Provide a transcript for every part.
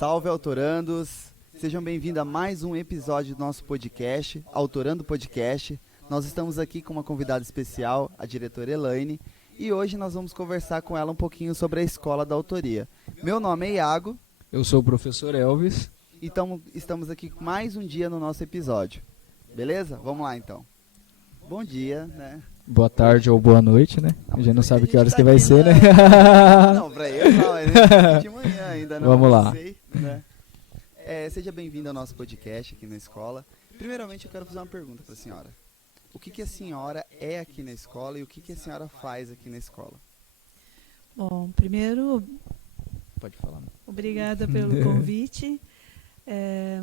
Salve, autorandos! Sejam bem-vindos a mais um episódio do nosso podcast, Autorando Podcast. Nós estamos aqui com uma convidada especial, a diretora Elaine, e hoje nós vamos conversar com ela um pouquinho sobre a Escola da Autoria. Meu nome é Iago. Eu sou o professor Elvis. Então, estamos aqui mais um dia no nosso episódio. Beleza? Vamos lá, então. Bom dia, né? Boa tarde ou boa noite, né? A gente não sabe que horas que vai ser, né? Não, pra eu não, é de manhã ainda não. Vamos lá. Sei, né? Seja bem-vindo ao nosso podcast aqui na escola. Primeiramente, eu quero fazer uma pergunta para a senhora. O que a senhora é aqui na escola e o que a senhora faz aqui na escola? Bom, primeiro, Pode falar. obrigada pelo convite.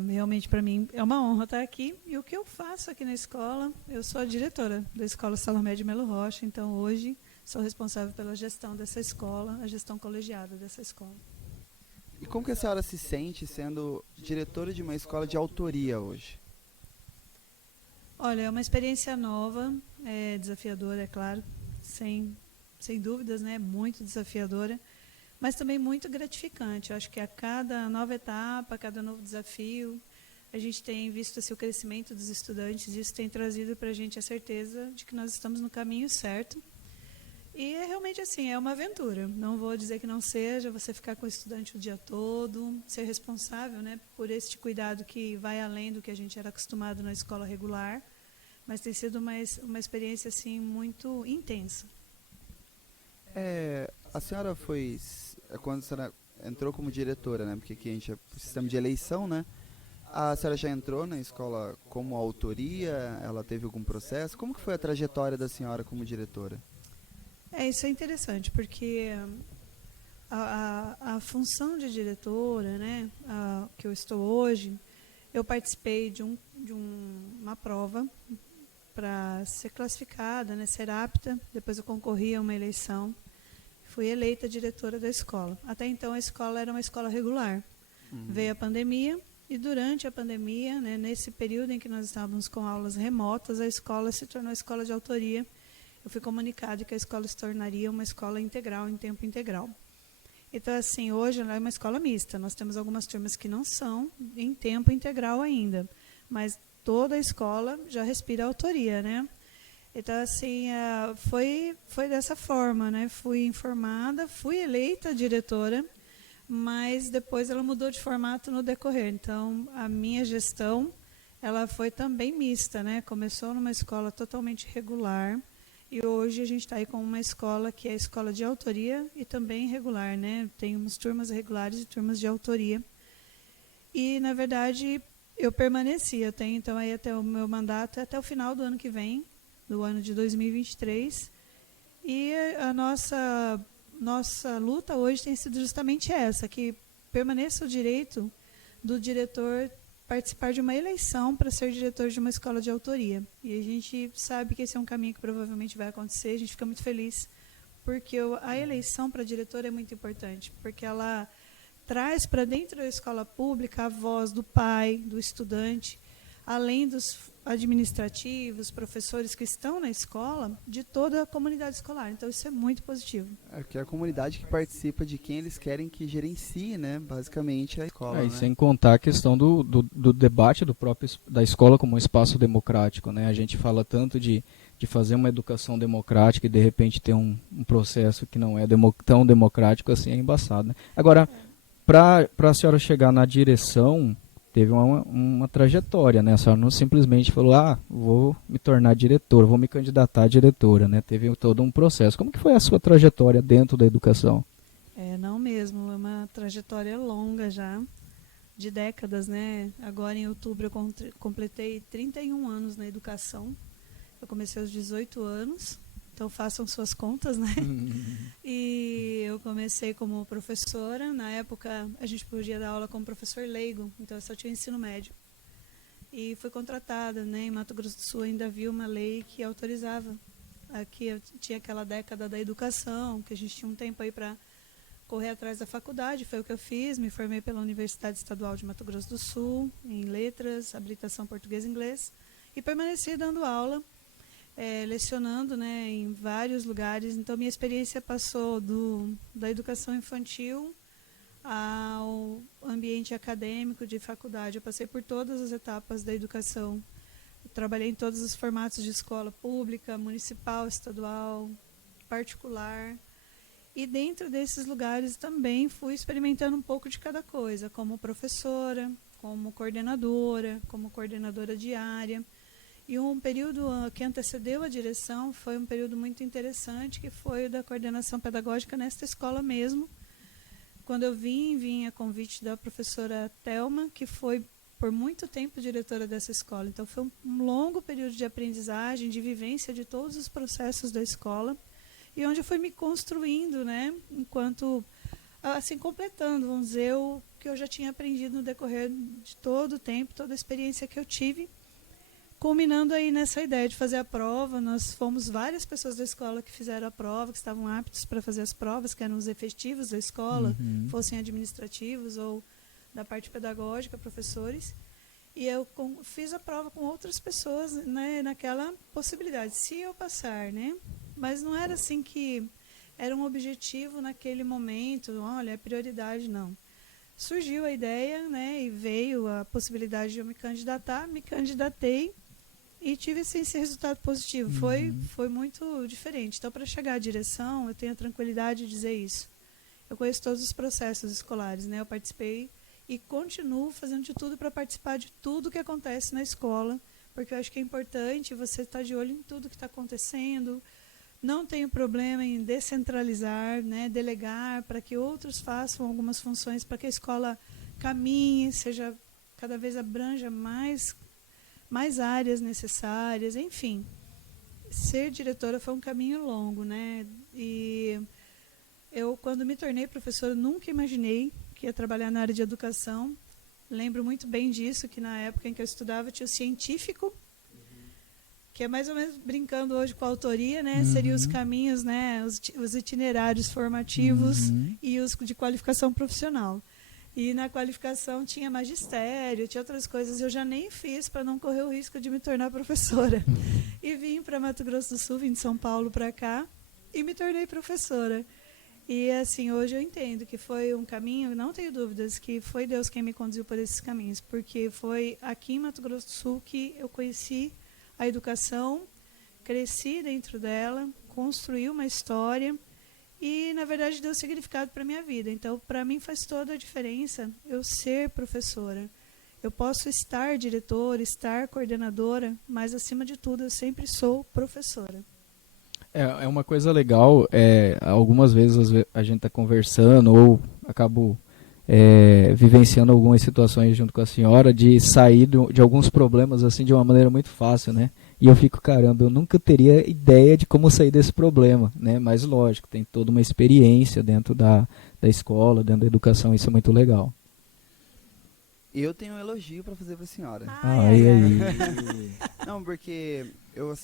Realmente, para mim, é uma honra estar aqui. E o que eu faço aqui na escola, eu sou a diretora da Escola Salomé de Melo Rocha, então hoje sou responsável pela gestão dessa escola, a gestão colegiada dessa escola. E como que a senhora se sente sendo diretora de uma escola de autoria hoje? Olha, é uma experiência nova, desafiadora, é claro, sem dúvidas, né? Muito desafiadora, mas também muito gratificante. Eu acho que a cada nova etapa, a cada novo desafio, a gente tem visto assim, o crescimento dos estudantes, e isso tem trazido para a gente a certeza de que nós estamos no caminho certo. E é realmente assim, é uma aventura. Não vou dizer que não seja, você ficar com o estudante o dia todo, ser responsável, né, por este cuidado que vai além do que a gente era acostumado na escola regular, mas tem sido uma experiência assim, muito intensa. A senhora foi, quando a senhora entrou como diretora, né, porque aqui a gente é sistema de eleição, né? A senhora já entrou na escola como autoria? Ela teve algum processo? Como que foi a trajetória da senhora como diretora? Isso é interessante, porque a função de diretora, né, que eu estou hoje, eu participei de uma prova para ser classificada, né, ser apta. Depois eu concorri a uma eleição, fui eleita diretora da escola. Até então a escola era uma escola regular. Veio a pandemia e durante a pandemia, né, nesse período em que nós estávamos com aulas remotas, a escola se tornou escola de autoria. Eu fui comunicado que a escola se tornaria uma escola integral, em tempo integral. Então, assim, hoje ela é uma escola mista. Nós temos algumas turmas que não são em tempo integral ainda, mas toda a escola já respira autoria, né? Então, assim, foi dessa forma, né? Fui informada, fui eleita diretora, mas depois ela mudou de formato no decorrer. Então, a minha gestão, ela foi também mista, né? Começou numa escola totalmente regular, e hoje a gente está aí com uma escola que é a escola de autoria e também regular, né? Temos turmas regulares e turmas de autoria. E, na verdade, eu permaneci. Eu tenho, então, aí até o meu mandato, até o final do ano que vem, do ano de 2023. E a nossa luta hoje tem sido justamente essa, que permaneça o direito do diretor participar de uma eleição para ser diretor de uma escola de autoria. E a gente sabe que esse é um caminho que provavelmente vai acontecer. A gente fica muito feliz, porque a eleição para diretor é muito importante, porque ela traz para dentro da escola pública a voz do pai, do estudante, além dos administrativos, professores que estão na escola, de toda a comunidade escolar. Então, isso é muito positivo. Que é a comunidade que participa de quem eles querem que gerencie, né, basicamente, a escola. E né? sem contar a questão do debate da escola como um espaço democrático, né? A gente fala tanto de fazer uma educação democrática e, de repente, ter um processo que não é tão democrático assim, é embaçado, né? Agora, para a senhora chegar na direção, teve uma trajetória, né? A senhora não simplesmente falou, vou me tornar diretora, vou me candidatar a diretora, né? Teve todo um processo. Como que foi a sua trajetória dentro da educação? Não mesmo, é uma trajetória longa já, de décadas, né? Agora em outubro eu completei 31 anos na educação. Eu comecei aos 18 anos, então façam suas contas, né? E eu comecei como professora. Na época a gente podia dar aula como professor leigo, então eu só tinha ensino médio. E fui contratada, né? Em Mato Grosso do Sul ainda havia uma lei que autorizava. Aqui tinha aquela década da educação, que a gente tinha um tempo aí para correr atrás da faculdade. Foi o que eu fiz, me formei pela Universidade Estadual de Mato Grosso do Sul, em letras, habilitação português e inglês, e permaneci dando aula, lecionando, né, em vários lugares. Então, minha experiência passou da educação infantil ao ambiente acadêmico de faculdade. Eu passei por todas as etapas da educação. Eu trabalhei em todos os formatos de escola pública, municipal, estadual, particular. E dentro desses lugares também fui experimentando um pouco de cada coisa, como professora, como coordenadora diária. E um período que antecedeu a direção foi um período muito interessante, que foi o da coordenação pedagógica nesta escola mesmo. Quando eu vim a convite da professora Thelma, que foi por muito tempo diretora dessa escola. Então foi um longo período de aprendizagem, de vivência de todos os processos da escola, e onde eu fui me construindo, né, enquanto, assim, completando, vamos dizer, o que eu já tinha aprendido no decorrer de todo o tempo, toda a experiência que eu tive, culminando aí nessa ideia de fazer a prova. Nós fomos várias pessoas da escola que fizeram a prova, que estavam aptos para fazer as provas, que eram os efetivos da escola, fossem administrativos ou da parte pedagógica, professores. E eu fiz a prova com outras pessoas, né, naquela possibilidade, se eu passar, né? Mas não era assim que era um objetivo naquele momento, olha, é prioridade, não. Surgiu a ideia, né, e veio a possibilidade de eu me candidatei e tive esse resultado positivo. Foi muito diferente. Então, para chegar à direção, eu tenho a tranquilidade de dizer isso. Eu conheço todos os processos escolares, né? Eu participei e continuo fazendo de tudo para participar de tudo que acontece na escola, porque eu acho que é importante você estar de olho em tudo que está acontecendo. Não tenho problema em descentralizar, né, delegar para que outros façam algumas funções, para que a escola caminhe, seja cada vez abranja mais áreas necessárias, enfim. Ser diretora foi um caminho longo, né? E eu, quando me tornei professora, nunca imaginei que ia trabalhar na área de educação. Lembro muito bem disso, que na época em que eu estudava tinha o científico, que é mais ou menos brincando hoje com a autoria, né? Seriam os caminhos, né? Os itinerários formativos e os de qualificação profissional. E na qualificação tinha magistério, tinha outras coisas. Eu já nem fiz para não correr o risco de me tornar professora. E vim para Mato Grosso do Sul, vim de São Paulo para cá e me tornei professora. E assim, hoje eu entendo que foi um caminho, não tenho dúvidas, que foi Deus quem me conduziu por esses caminhos, porque foi aqui em Mato Grosso do Sul que eu conheci a educação, cresci dentro dela, construí uma história e, na verdade, deu significado para a minha vida. Então, para mim faz toda a diferença eu ser professora. Eu posso estar diretora, estar coordenadora, mas, acima de tudo, eu sempre sou professora. É uma coisa legal, algumas vezes a gente está conversando ou acabo vivenciando algumas situações junto com a senhora de sair de alguns problemas assim de uma maneira muito fácil, né? E eu fico, caramba, eu nunca teria ideia de como sair desse problema, né? Mas lógico, tem toda uma experiência dentro da escola, dentro da educação, isso é muito legal. Eu tenho um elogio para fazer para a senhora. Aí. Não, porque eu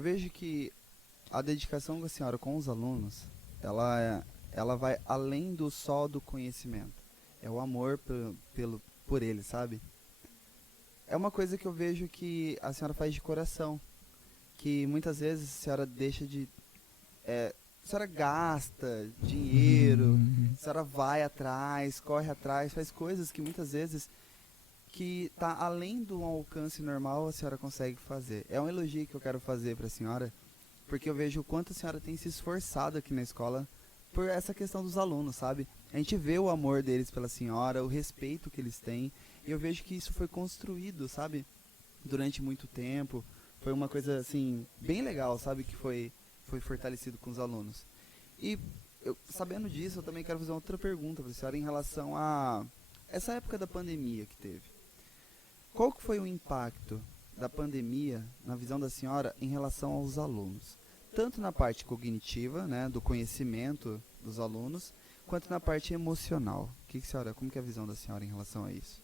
vejo que a dedicação da senhora com os alunos, ela vai além do conhecimento. É o amor por eles, sabe? É uma coisa que eu vejo que a senhora faz de coração, que muitas vezes a senhora deixa de... a senhora gasta dinheiro, a senhora vai atrás, corre atrás, faz coisas que muitas vezes que tá além do alcance normal a senhora consegue fazer. É um elogio que eu quero fazer para a senhora, porque eu vejo o quanto a senhora tem se esforçado aqui na escola por essa questão dos alunos, sabe? A gente vê o amor deles pela senhora, o respeito que eles têm, e eu vejo que isso foi construído, sabe? Durante muito tempo. Foi uma coisa, assim, bem legal, sabe? Que foi fortalecido com os alunos. E, sabendo disso, eu também quero fazer outra pergunta para a senhora em relação a essa época da pandemia que teve. Qual que foi o impacto da pandemia, na visão da senhora, em relação aos alunos? Tanto na parte cognitiva, né, do conhecimento dos alunos, quanto na parte emocional. Como que é a visão da senhora em relação a isso?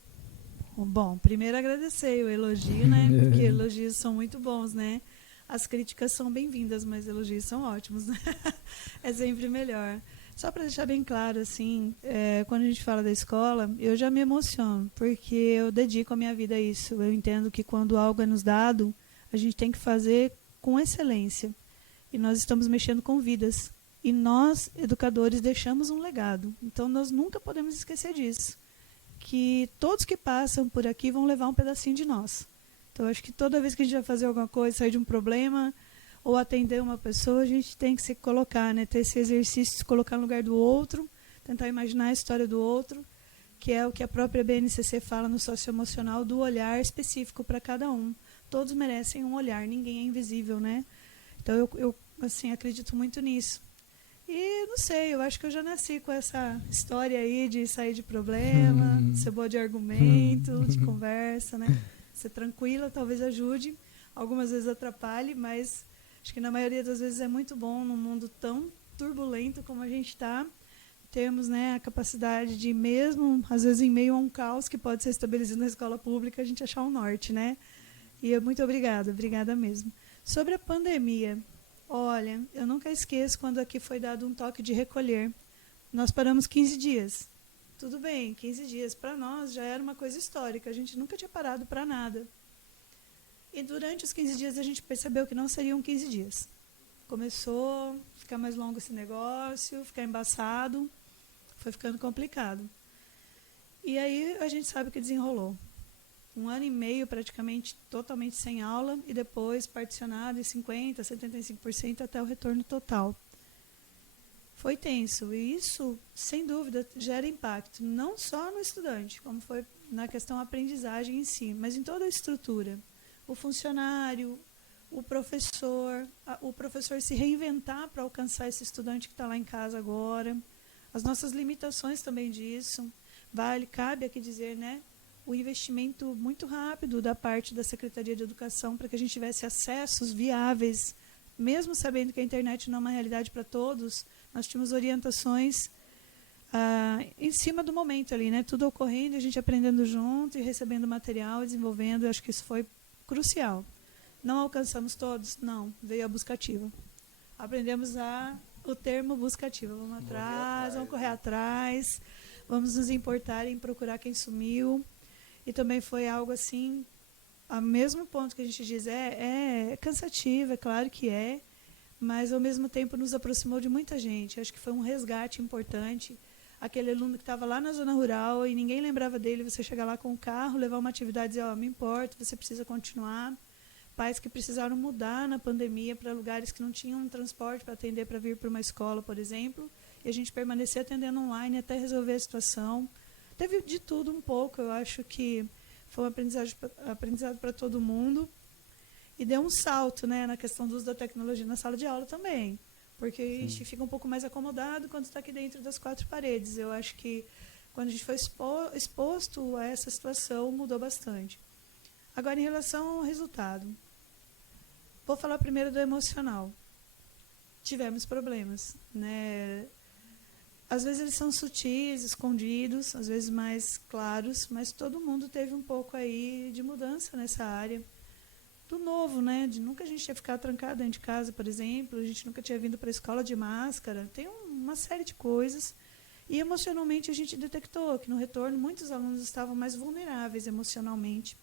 Bom, primeiro agradecer o elogio, né? Porque elogios são muito bons, né? As críticas são bem-vindas, mas elogios são ótimos, né? É sempre melhor. Só para deixar bem claro, assim, quando a gente fala da escola, eu já me emociono, porque eu dedico a minha vida a isso. Eu entendo que quando algo é nos dado, a gente tem que fazer com excelência. E nós estamos mexendo com vidas. E nós, educadores, deixamos um legado. Então, nós nunca podemos esquecer disso. Que todos que passam por aqui vão levar um pedacinho de nós. Então, acho que toda vez que a gente vai fazer alguma coisa, sair de um problema, ou atender uma pessoa, a gente tem que se colocar, né? Ter esse exercício de se colocar no lugar do outro, tentar imaginar a história do outro, que é o que a própria BNCC fala no socioemocional, do olhar específico para cada um. Todos merecem um olhar, ninguém é invisível, né? Então, eu assim, acredito muito nisso. E, não sei, eu acho que eu já nasci com essa história aí de sair de problema, ser boa de argumento, de conversa, né? Ser tranquila talvez ajude, algumas vezes atrapalhe, mas acho que na maioria das vezes é muito bom num mundo tão turbulento como a gente está, termos, né, a capacidade de, mesmo às vezes em meio a um caos que pode ser estabelecido na escola pública, a gente achar um norte, né? E muito obrigada mesmo. Sobre a pandemia, olha, eu nunca esqueço quando aqui foi dado um toque de recolher. Nós paramos 15 dias. Tudo bem, 15 dias para nós já era uma coisa histórica, a gente nunca tinha parado para nada. E durante os 15 dias a gente percebeu que não seriam 15 dias. Começou a ficar mais longo esse negócio, ficar embaçado, foi ficando complicado. E aí a gente sabe que desenrolou. 1 ano e meio praticamente totalmente sem aula e depois particionado em 50%, 75% até o retorno total. Foi tenso e isso, sem dúvida, gera impacto, não só no estudante, como foi na questão aprendizagem em si, mas em toda a estrutura. O funcionário, o professor se reinventar para alcançar esse estudante que está lá em casa agora, as nossas limitações também disso. Cabe aqui dizer, né, o investimento muito rápido da parte da Secretaria de Educação para que a gente tivesse acessos viáveis, mesmo sabendo que a internet não é uma realidade para todos, nós tínhamos orientações em cima do momento ali, né, tudo ocorrendo, a gente aprendendo junto e recebendo material, desenvolvendo, eu acho que isso foi crucial. Não alcançamos todos? Não, veio a buscativa. Aprendemos o termo buscativa, vamos atrás, vamos correr atrás, vamos nos importar em procurar quem sumiu. E também foi algo assim, ao mesmo ponto que a gente diz, é cansativo, é claro que é, mas ao mesmo tempo nos aproximou de muita gente. Acho que foi um resgate importante. Aquele aluno que estava lá na zona rural e ninguém lembrava dele, você chegar lá com o carro, levar uma atividade e dizer, me importa, você precisa continuar. Pais que precisaram mudar na pandemia para lugares que não tinham um transporte para atender, para vir para uma escola, por exemplo, e a gente permanecer atendendo online até resolver a situação. Teve de tudo um pouco, eu acho que foi um aprendizado para todo mundo. E deu um salto, né, na questão do uso da tecnologia na sala de aula também, porque a gente fica um pouco mais acomodado quando está aqui dentro das 4 paredes. Eu acho que quando a gente foi exposto a essa situação, mudou bastante. Agora, em relação ao resultado, vou falar primeiro do emocional. Tivemos problemas, né? Às vezes eles são sutis, escondidos, às vezes mais claros, mas todo mundo teve um pouco aí de mudança nessa área. Do novo, né? De nunca a gente tinha ficado trancado dentro de casa, por exemplo, a gente nunca tinha vindo para a escola de máscara. Tem uma série de coisas. E emocionalmente a gente detectou que no retorno muitos alunos estavam mais vulneráveis emocionalmente.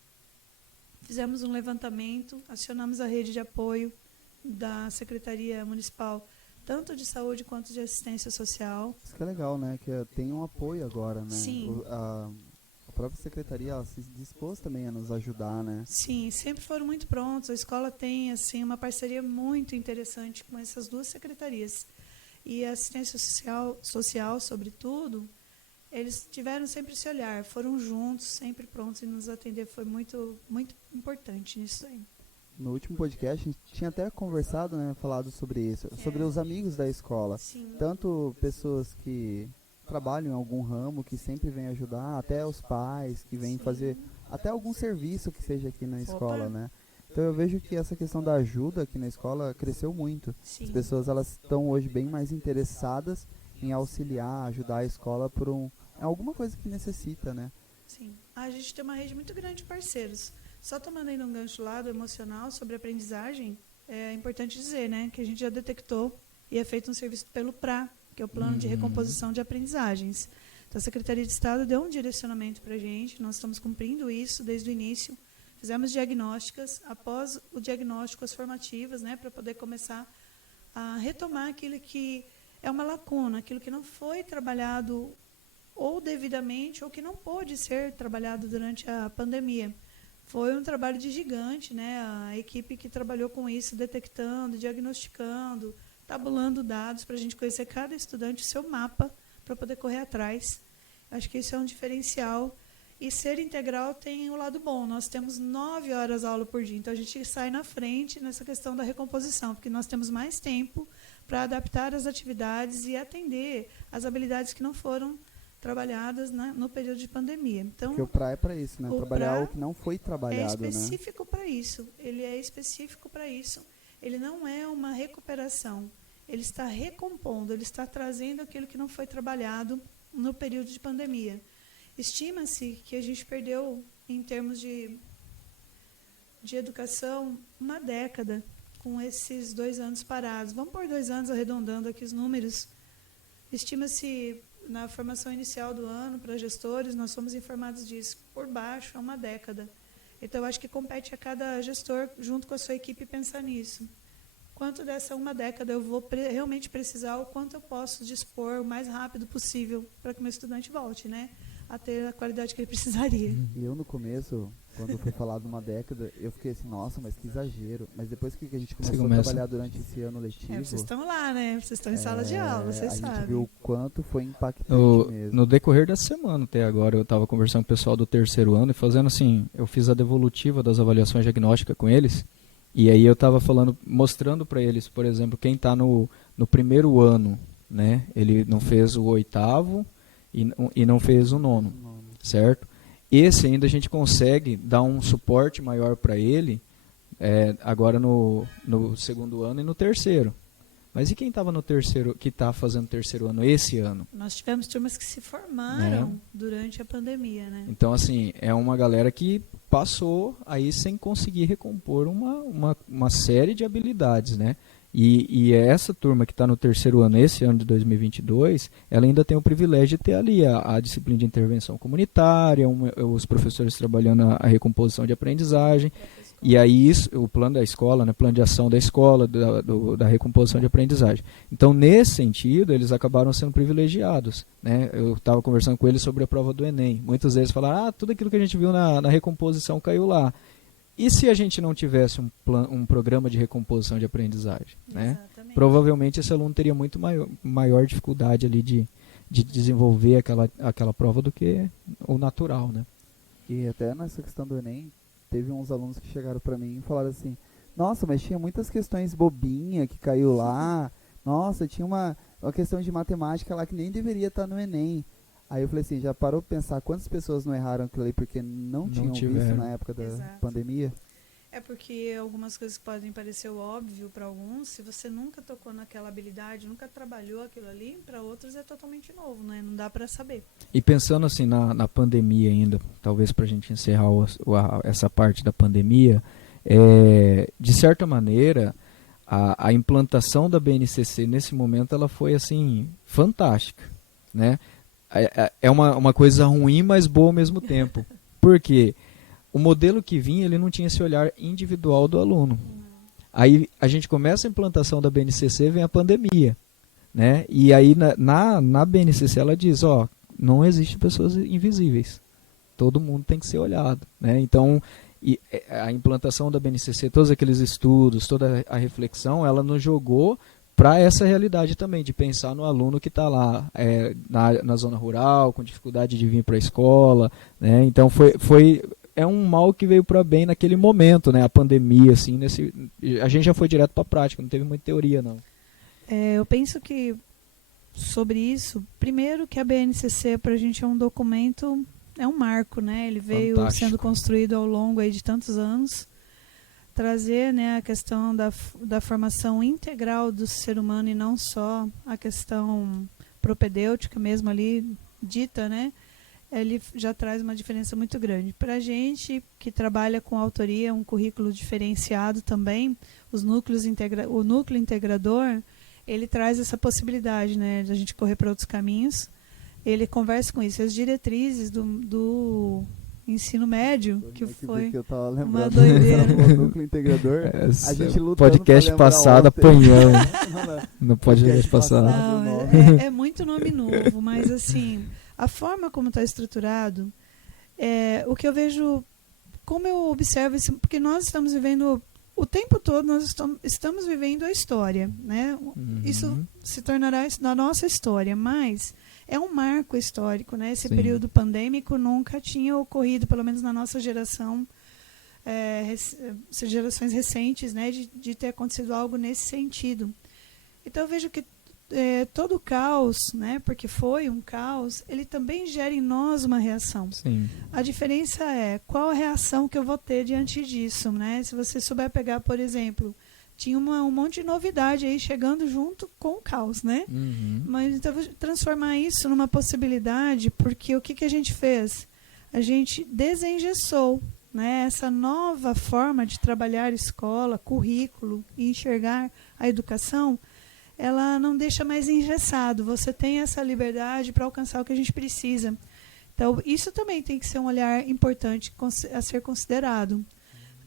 Fizemos um levantamento, acionamos a rede de apoio da Secretaria Municipal, tanto de saúde quanto de assistência social. Isso que é legal, né? Que tem um apoio agora, né? Sim. A própria secretaria ela se dispôs também a nos ajudar, né? Sim, sempre foram muito prontos. A escola tem assim uma parceria muito interessante com essas 2 secretarias. E a assistência social, sobretudo, eles tiveram sempre esse olhar, foram juntos, sempre prontos em nos atender. Foi muito, muito importante nisso aí. No último podcast, a gente tinha até conversado, né, falado sobre isso, sobre os amigos da escola. Sim. Tanto pessoas que trabalham em algum ramo, que sempre vêm ajudar, até os pais que vêm fazer até algum serviço que seja aqui na escola, né? Então eu vejo que essa questão da ajuda aqui na escola cresceu muito. Sim. As pessoas elas estão hoje bem mais interessadas em auxiliar, ajudar a escola por alguma coisa que necessita, né? Sim. A gente tem uma rede muito grande de parceiros. Só tomando ainda um gancho lá do emocional sobre aprendizagem, é importante dizer, né, que a gente já detectou e é feito um serviço pelo PRA, que é o Plano de Recomposição de Aprendizagens. Então, a Secretaria de Estado deu um direcionamento para a gente, nós estamos cumprindo isso desde o início. Fizemos diagnósticas, após o diagnóstico, as formativas, né, para poder começar a retomar aquilo que é uma lacuna, aquilo que não foi trabalhado ou devidamente ou que não pôde ser trabalhado durante a pandemia. Foi um trabalho de gigante, né? A equipe que trabalhou com isso, detectando, diagnosticando, tabulando dados para a gente conhecer cada estudante, o seu mapa, para poder correr atrás. Acho que isso é um diferencial. E ser integral tem o lado bom. Nós temos 9 horas aula por dia, então a gente sai na frente nessa questão da recomposição, porque nós temos mais tempo para adaptar as atividades e atender as habilidades que não foram trabalhadas, né, no período de pandemia. Então, porque o PRA é para isso, né? Trabalhar PRA o que não foi trabalhado, é específico para isso. Ele é específico para isso. Ele não é uma recuperação. Ele está recompondo, ele está trazendo aquilo que não foi trabalhado no período de pandemia. Estima-se que a gente perdeu, em termos de educação, uma década com esses 2 anos parados. Vamos por 2 anos, arredondando aqui os números. Estima-se, na formação inicial do ano, para gestores, nós somos informados disso, por baixo, é uma década. Então, eu acho que compete a cada gestor, junto com a sua equipe, pensar nisso. Quanto dessa uma década eu vou realmente precisar, o quanto eu posso dispor o mais rápido possível para que o meu estudante volte, né, a ter a qualidade que ele precisaria. E eu, no começo, quando foi falado uma década, eu fiquei assim, nossa, mas que exagero. Mas depois que a gente começou a trabalhar durante esse ano letivo... vocês estão lá, né? Vocês estão em sala de aula, vocês sabem. A gente viu o quanto foi impactante mesmo. No decorrer da semana até agora, eu estava conversando com o pessoal do 3º ano e fazendo assim, eu fiz a devolutiva das avaliações diagnósticas com eles, e aí eu estava mostrando para eles, por exemplo, quem está no 1º ano, né? Ele não fez o 8º e não fez o 9º, certo? Esse ainda a gente consegue dar um suporte maior para ele agora no 2º ano e no 3º. Mas e quem estava no 3º, que está fazendo 3º ano esse ano? Nós tivemos turmas que se formaram durante a pandemia, né? Então, assim, é uma galera que passou aí sem conseguir recompor uma série de habilidades, né? E essa turma que está no 3º ano, esse ano de 2022, ela ainda tem o privilégio de ter ali a disciplina de intervenção comunitária, os professores trabalhando a recomposição de aprendizagem, e aí o plano da escola, né, plano de ação da escola, da recomposição de aprendizagem. Então, nesse sentido, eles acabaram sendo privilegiados, né? Eu estava conversando com eles sobre a prova do Enem. Muitos deles falaram, tudo aquilo que a gente viu na recomposição caiu lá. E se a gente não tivesse um programa de recomposição de aprendizagem, né? Provavelmente esse aluno teria muito maior dificuldade ali de desenvolver aquela prova do que o natural, né? E até nessa questão do Enem, teve uns alunos que chegaram para mim e falaram assim, nossa, mas tinha muitas questões bobinha que caiu lá, nossa, tinha uma questão de matemática lá que nem deveria estar no Enem. Aí eu falei assim, já parou para pensar quantas pessoas não erraram aquilo ali porque não tinham visto na época da pandemia? É porque algumas coisas podem parecer óbvio para alguns, se você nunca tocou naquela habilidade, nunca trabalhou aquilo ali, para outros é totalmente novo, né? Não dá para saber. E pensando assim na pandemia ainda, talvez para a gente encerrar essa parte da pandemia, de certa maneira, a implantação da BNCC nesse momento ela foi assim fantástica, né? É uma coisa ruim, mas boa ao mesmo tempo. Por quê? O modelo que vinha, ele não tinha esse olhar individual do aluno. Aí a gente começa a implantação da BNCC, vem a pandemia, né? E aí na BNCC ela diz, não existe pessoas invisíveis. Todo mundo tem que ser olhado, né? Então, a implantação da BNCC, todos aqueles estudos, toda a reflexão, ela nos jogou para essa realidade também, de pensar no aluno que está lá na zona rural, com dificuldade de vir para a escola, né? Então é um mal que veio para bem naquele momento, né? A pandemia, assim, a gente já foi direto para a prática, não teve muita teoria, não. Eu penso que sobre isso, primeiro que a BNCC para a gente é um documento, é um marco, né? Ele veio sendo construído ao longo aí de tantos anos, trazer, né, a questão da formação integral do ser humano e não só a questão propedêutica mesmo ali dita, né? Ele já traz uma diferença muito grande. Para a gente que trabalha com autoria, um currículo diferenciado também, o núcleo integrador, ele traz essa possibilidade, né, de a gente correr para outros caminhos. Ele conversa com isso. As diretrizes do ensino médio, que foi que eu tava uma doideira. O núcleo integrador, a gente lutando podcast passado apanhamos. No podcast passado. Não, É muito nome novo, mas assim, a forma como está estruturado, o que eu vejo, como eu observo isso, porque nós estamos vivendo o tempo todo, nós estamos vivendo a história, né? Isso se tornará na nossa história, mas é um marco histórico, né? Esse período pandêmico nunca tinha ocorrido, pelo menos na nossa geração, gerações recentes, né? De ter acontecido algo nesse sentido. Então eu vejo que todo o caos, né? Porque foi um caos, ele também gera em nós uma reação. Sim. A diferença é qual a reação que eu vou ter diante disso, né? Se você souber pegar, por exemplo, tinha um monte de novidade aí chegando junto com o caos, né? Mas então transformar isso numa possibilidade, porque o que a gente fez? A gente desengessou, né? Essa nova forma de trabalhar escola, currículo e enxergar a educação, ela não deixa mais engessado. Você tem essa liberdade para alcançar o que a gente precisa. Então, isso também tem que ser um olhar importante a ser considerado,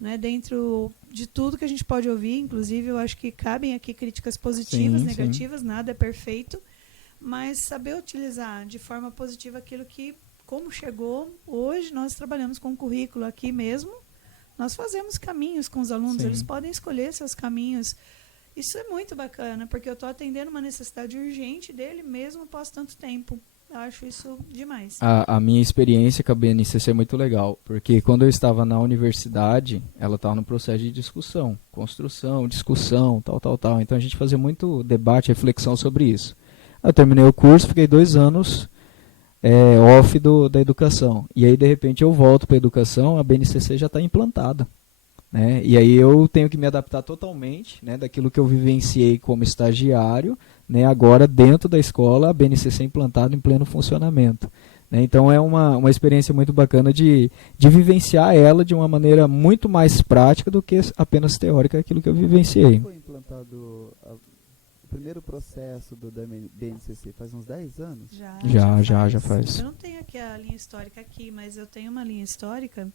né? Dentro de tudo que a gente pode ouvir, inclusive, eu acho que cabem aqui críticas positivas, negativas, nada é perfeito, mas saber utilizar de forma positiva aquilo que, como chegou, hoje nós trabalhamos com um currículo aqui mesmo, nós fazemos caminhos com os alunos, eles podem escolher seus caminhos. Isso é muito bacana, porque eu estou atendendo uma necessidade urgente dele mesmo após tanto tempo. Eu acho isso demais. A minha experiência com a BNCC é muito legal, porque quando eu estava na universidade, ela estava no processo de discussão, construção, discussão, tal. Então a gente fazia muito debate, reflexão sobre isso. Eu terminei o curso, fiquei 2 anos off da educação. E aí, de repente, eu volto para a educação, a BNCC já está implantada. Né? E aí eu tenho que me adaptar totalmente, né, daquilo que eu vivenciei como estagiário, né, agora dentro da escola, a BNCC implantada em pleno funcionamento. Né? Então é uma experiência muito bacana de vivenciar ela de uma maneira muito mais prática do que apenas teórica, aquilo que eu vivenciei. Foi implantado o primeiro processo da BNCC faz uns 10 anos? Já faz. Eu não tenho aqui a linha histórica aqui, mas eu tenho uma linha histórica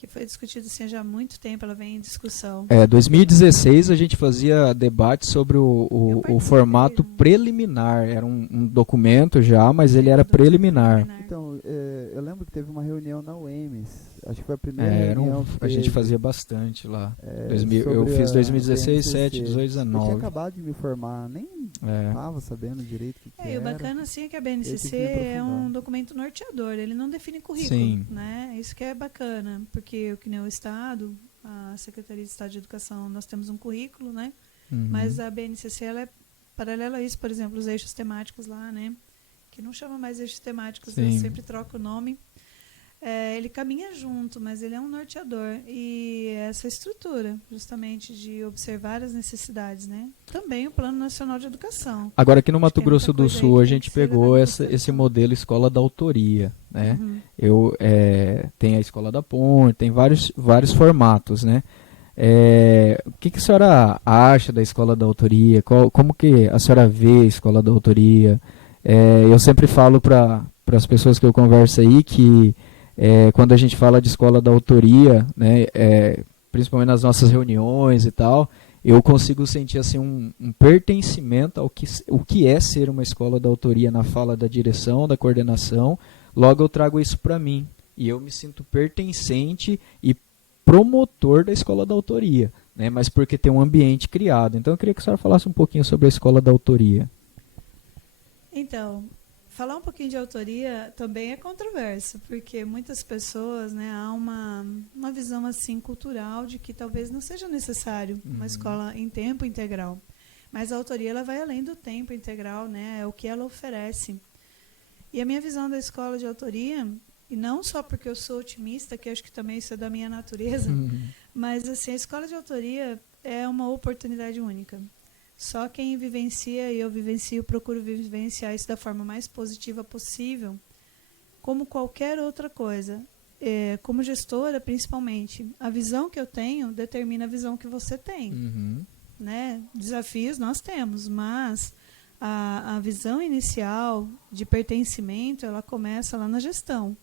que foi discutida assim, já há muito tempo, ela vem em discussão. 2016 a gente fazia debate sobre o formato preliminar. Era um documento já, mas ele era preliminar. Então, eu lembro que teve uma reunião na UEMS. Acho que foi a primeira reunião. A gente fazia bastante lá. Eu fiz 2016, 17, 18, 19. Eu tinha acabado de me formar, nem estava sabendo direito o que era. E o bacana assim é que a BNCC é um documento norteador, ele não define currículo, né? Isso que é bacana, porque que nem o Estado, a Secretaria de Estado de Educação, nós temos um currículo, né? Mas a BNCC ela é paralela a isso, por exemplo, os eixos temáticos lá, né? Que não chama mais eixos temáticos, eu sempre troco o nome. Ele caminha junto, mas ele é um norteador. E essa estrutura, justamente, de observar as necessidades, né? Também o Plano Nacional de Educação. Agora, aqui no Mato Grosso do Sul, a gente pegou esse modelo escola da autoria, né? Tem a escola da ponte, tem vários formatos, né? O que a senhora acha da escola da autoria? Como que a senhora vê a escola da autoria? Eu sempre falo para as pessoas que eu converso aí que quando a gente fala de escola da autoria, né, principalmente nas nossas reuniões e tal, eu consigo sentir assim, um pertencimento ao que é ser uma escola da autoria na fala da direção, da coordenação. Logo eu trago isso para mim e eu me sinto pertencente e promotor da escola da autoria, né, mas porque tem um ambiente criado. Então eu queria que a senhora falasse um pouquinho sobre a escola da autoria. Então, falar um pouquinho de autoria também é controverso, porque muitas pessoas, né, há uma visão assim cultural de que talvez não seja necessário uma escola em tempo integral. Mas a autoria ela vai além do tempo integral, né, é o que ela oferece. E a minha visão da escola de autoria, e não só porque eu sou otimista, que acho que também isso é da minha natureza, mas assim, a escola de autoria é uma oportunidade única. Só quem vivencia, e eu vivencio, procuro vivenciar isso da forma mais positiva possível, como qualquer outra coisa. Como gestora, principalmente, a visão que eu tenho determina a visão que você tem. Né? Desafios nós temos, mas a visão inicial de pertencimento, ela começa lá na gestão.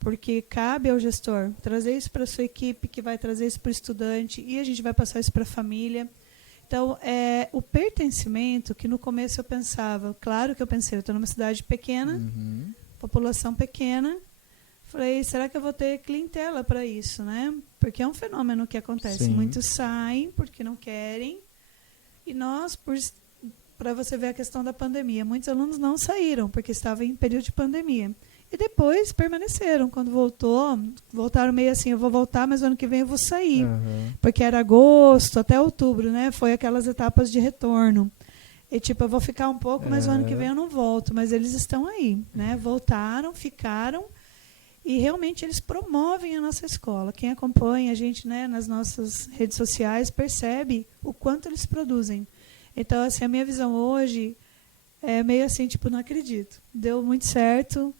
Porque cabe ao gestor trazer isso para a sua equipe, que vai trazer isso para o estudante, e a gente vai passar isso para a família. Então, o pertencimento, que no começo eu pensava, claro que eu pensei, eu estou numa cidade pequena, população pequena, falei, será que eu vou ter clientela para isso, né? Porque é um fenômeno que acontece. Sim. Muitos saem porque não querem, e nós, para você ver a questão da pandemia, muitos alunos não saíram porque estavam em período de pandemia. E depois permaneceram. Quando voltaram meio assim, eu vou voltar, mas ano que vem eu vou sair. Porque era agosto até outubro, né? Foi aquelas etapas de retorno. E tipo, eu vou ficar um pouco, mas o ano que vem eu não volto. Mas eles estão aí, né? Voltaram, ficaram. E realmente eles promovem a nossa escola. Quem acompanha a gente, né, nas nossas redes sociais percebe o quanto eles produzem. Então, assim, a minha visão hoje é meio assim, tipo, não acredito. Deu muito certo.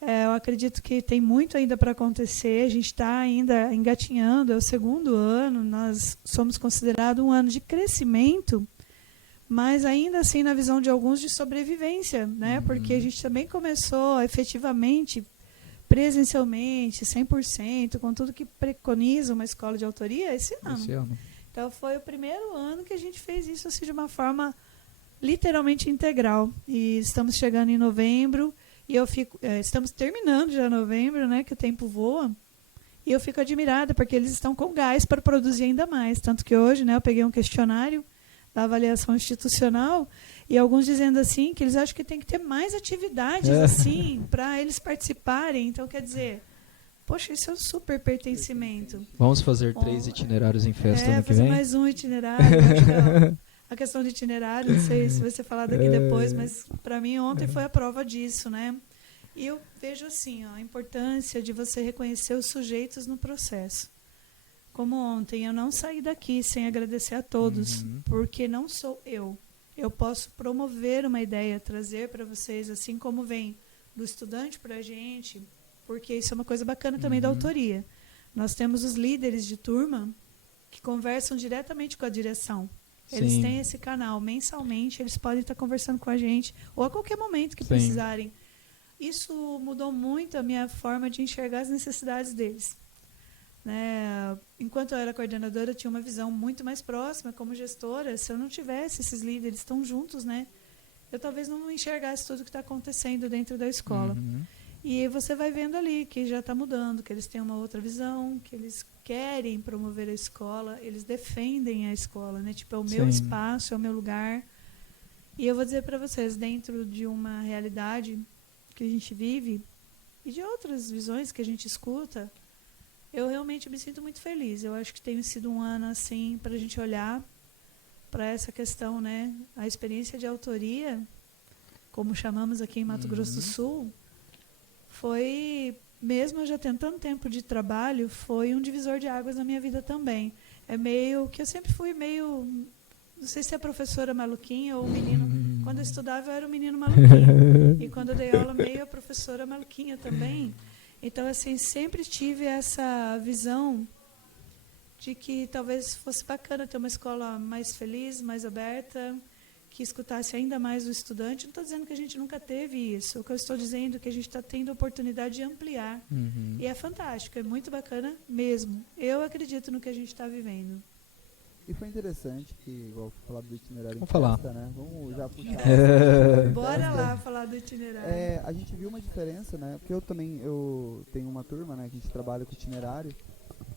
Eu acredito que tem muito ainda para acontecer. A gente está ainda engatinhando, é o 2º ano. Nós somos considerados um ano de crescimento, mas ainda assim, na visão de alguns, de sobrevivência, né? Porque a gente também começou efetivamente, presencialmente, 100%, com tudo que preconiza uma escola de autoria esse ano. Então, foi o primeiro ano que a gente fez isso assim, de uma forma literalmente integral. E estamos chegando em novembro, e estamos terminando já novembro, né, que o tempo voa, e eu fico admirada, porque eles estão com gás para produzir ainda mais. Tanto que hoje, né, eu peguei um questionário da avaliação institucional, e alguns dizendo assim, que eles acham que tem que ter mais atividades assim, para eles participarem. Então, quer dizer, poxa, isso é um super pertencimento. Vamos fazer 3 itinerários em festa ano que fazer vem? mais um itinerário. Acho que a questão de itinerário, não sei se vai ser falado aqui depois, mas para mim ontem foi a prova disso, né? E eu vejo assim, a importância de você reconhecer os sujeitos no processo. Como ontem, eu não saí daqui sem agradecer a todos, porque não sou eu. Eu posso promover uma ideia, trazer para vocês, assim como vem do estudante para a gente, porque isso é uma coisa bacana também da autoria. Nós temos os líderes de turma que conversam diretamente com a direção. Eles têm esse canal, mensalmente, eles podem estar conversando com a gente, ou a qualquer momento que precisarem. Isso mudou muito a minha forma de enxergar as necessidades deles. Né? Enquanto eu era coordenadora, eu tinha uma visão muito mais próxima. Como gestora, se eu não tivesse esses líderes tão juntos, né, eu talvez não enxergasse tudo que está acontecendo dentro da escola. E você vai vendo ali que já está mudando, que eles têm uma outra visão, que eles querem promover a escola, eles defendem a escola, né? Tipo, é o meu espaço, é o meu lugar. E eu vou dizer para vocês, dentro de uma realidade que a gente vive e de outras visões que a gente escuta, eu realmente me sinto muito feliz. Eu acho que tem sido um ano assim para a gente olhar para essa questão, né? A experiência de autoria, como chamamos aqui em Mato Grosso do Sul, foi, mesmo eu já tendo tanto tempo de trabalho, foi um divisor de águas na minha vida também. É meio que eu sempre fui meio, não sei se é professora maluquinha ou menino. Quando eu estudava, eu era um menino maluquinho. E quando eu dei aula, meio a professora maluquinha também. Então, assim, sempre tive essa visão de que talvez fosse bacana ter uma escola mais feliz, mais aberta, que escutasse ainda mais o estudante. Não estou dizendo que a gente nunca teve isso. O que eu estou dizendo é que a gente está tendo a oportunidade de ampliar. E é fantástico, é muito bacana mesmo. Eu acredito no que a gente está vivendo. E foi interessante que, igual falar do itinerário Vamos em falar. festa, né? Vamos já puxar. Bora lá falar do itinerário. A gente viu uma diferença, né? Porque eu tenho uma turma, né, que a gente trabalha com itinerário.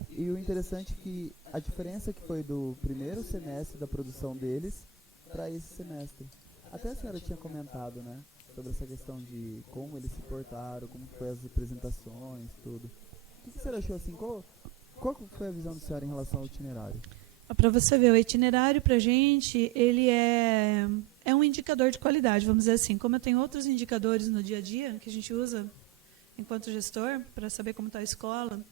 E o interessante é que a diferença que foi do primeiro semestre da produção deles para esse semestre. Até a senhora tinha comentado, né, sobre essa questão de como eles se portaram, como foi as apresentações, tudo. O que a senhora achou assim? Qual foi a visão da senhora em relação ao itinerário? Para você ver, o itinerário para a gente, ele é um indicador de qualidade, vamos dizer assim. Como eu tenho outros indicadores no dia a dia, que a gente usa enquanto gestor, para saber como está a escola,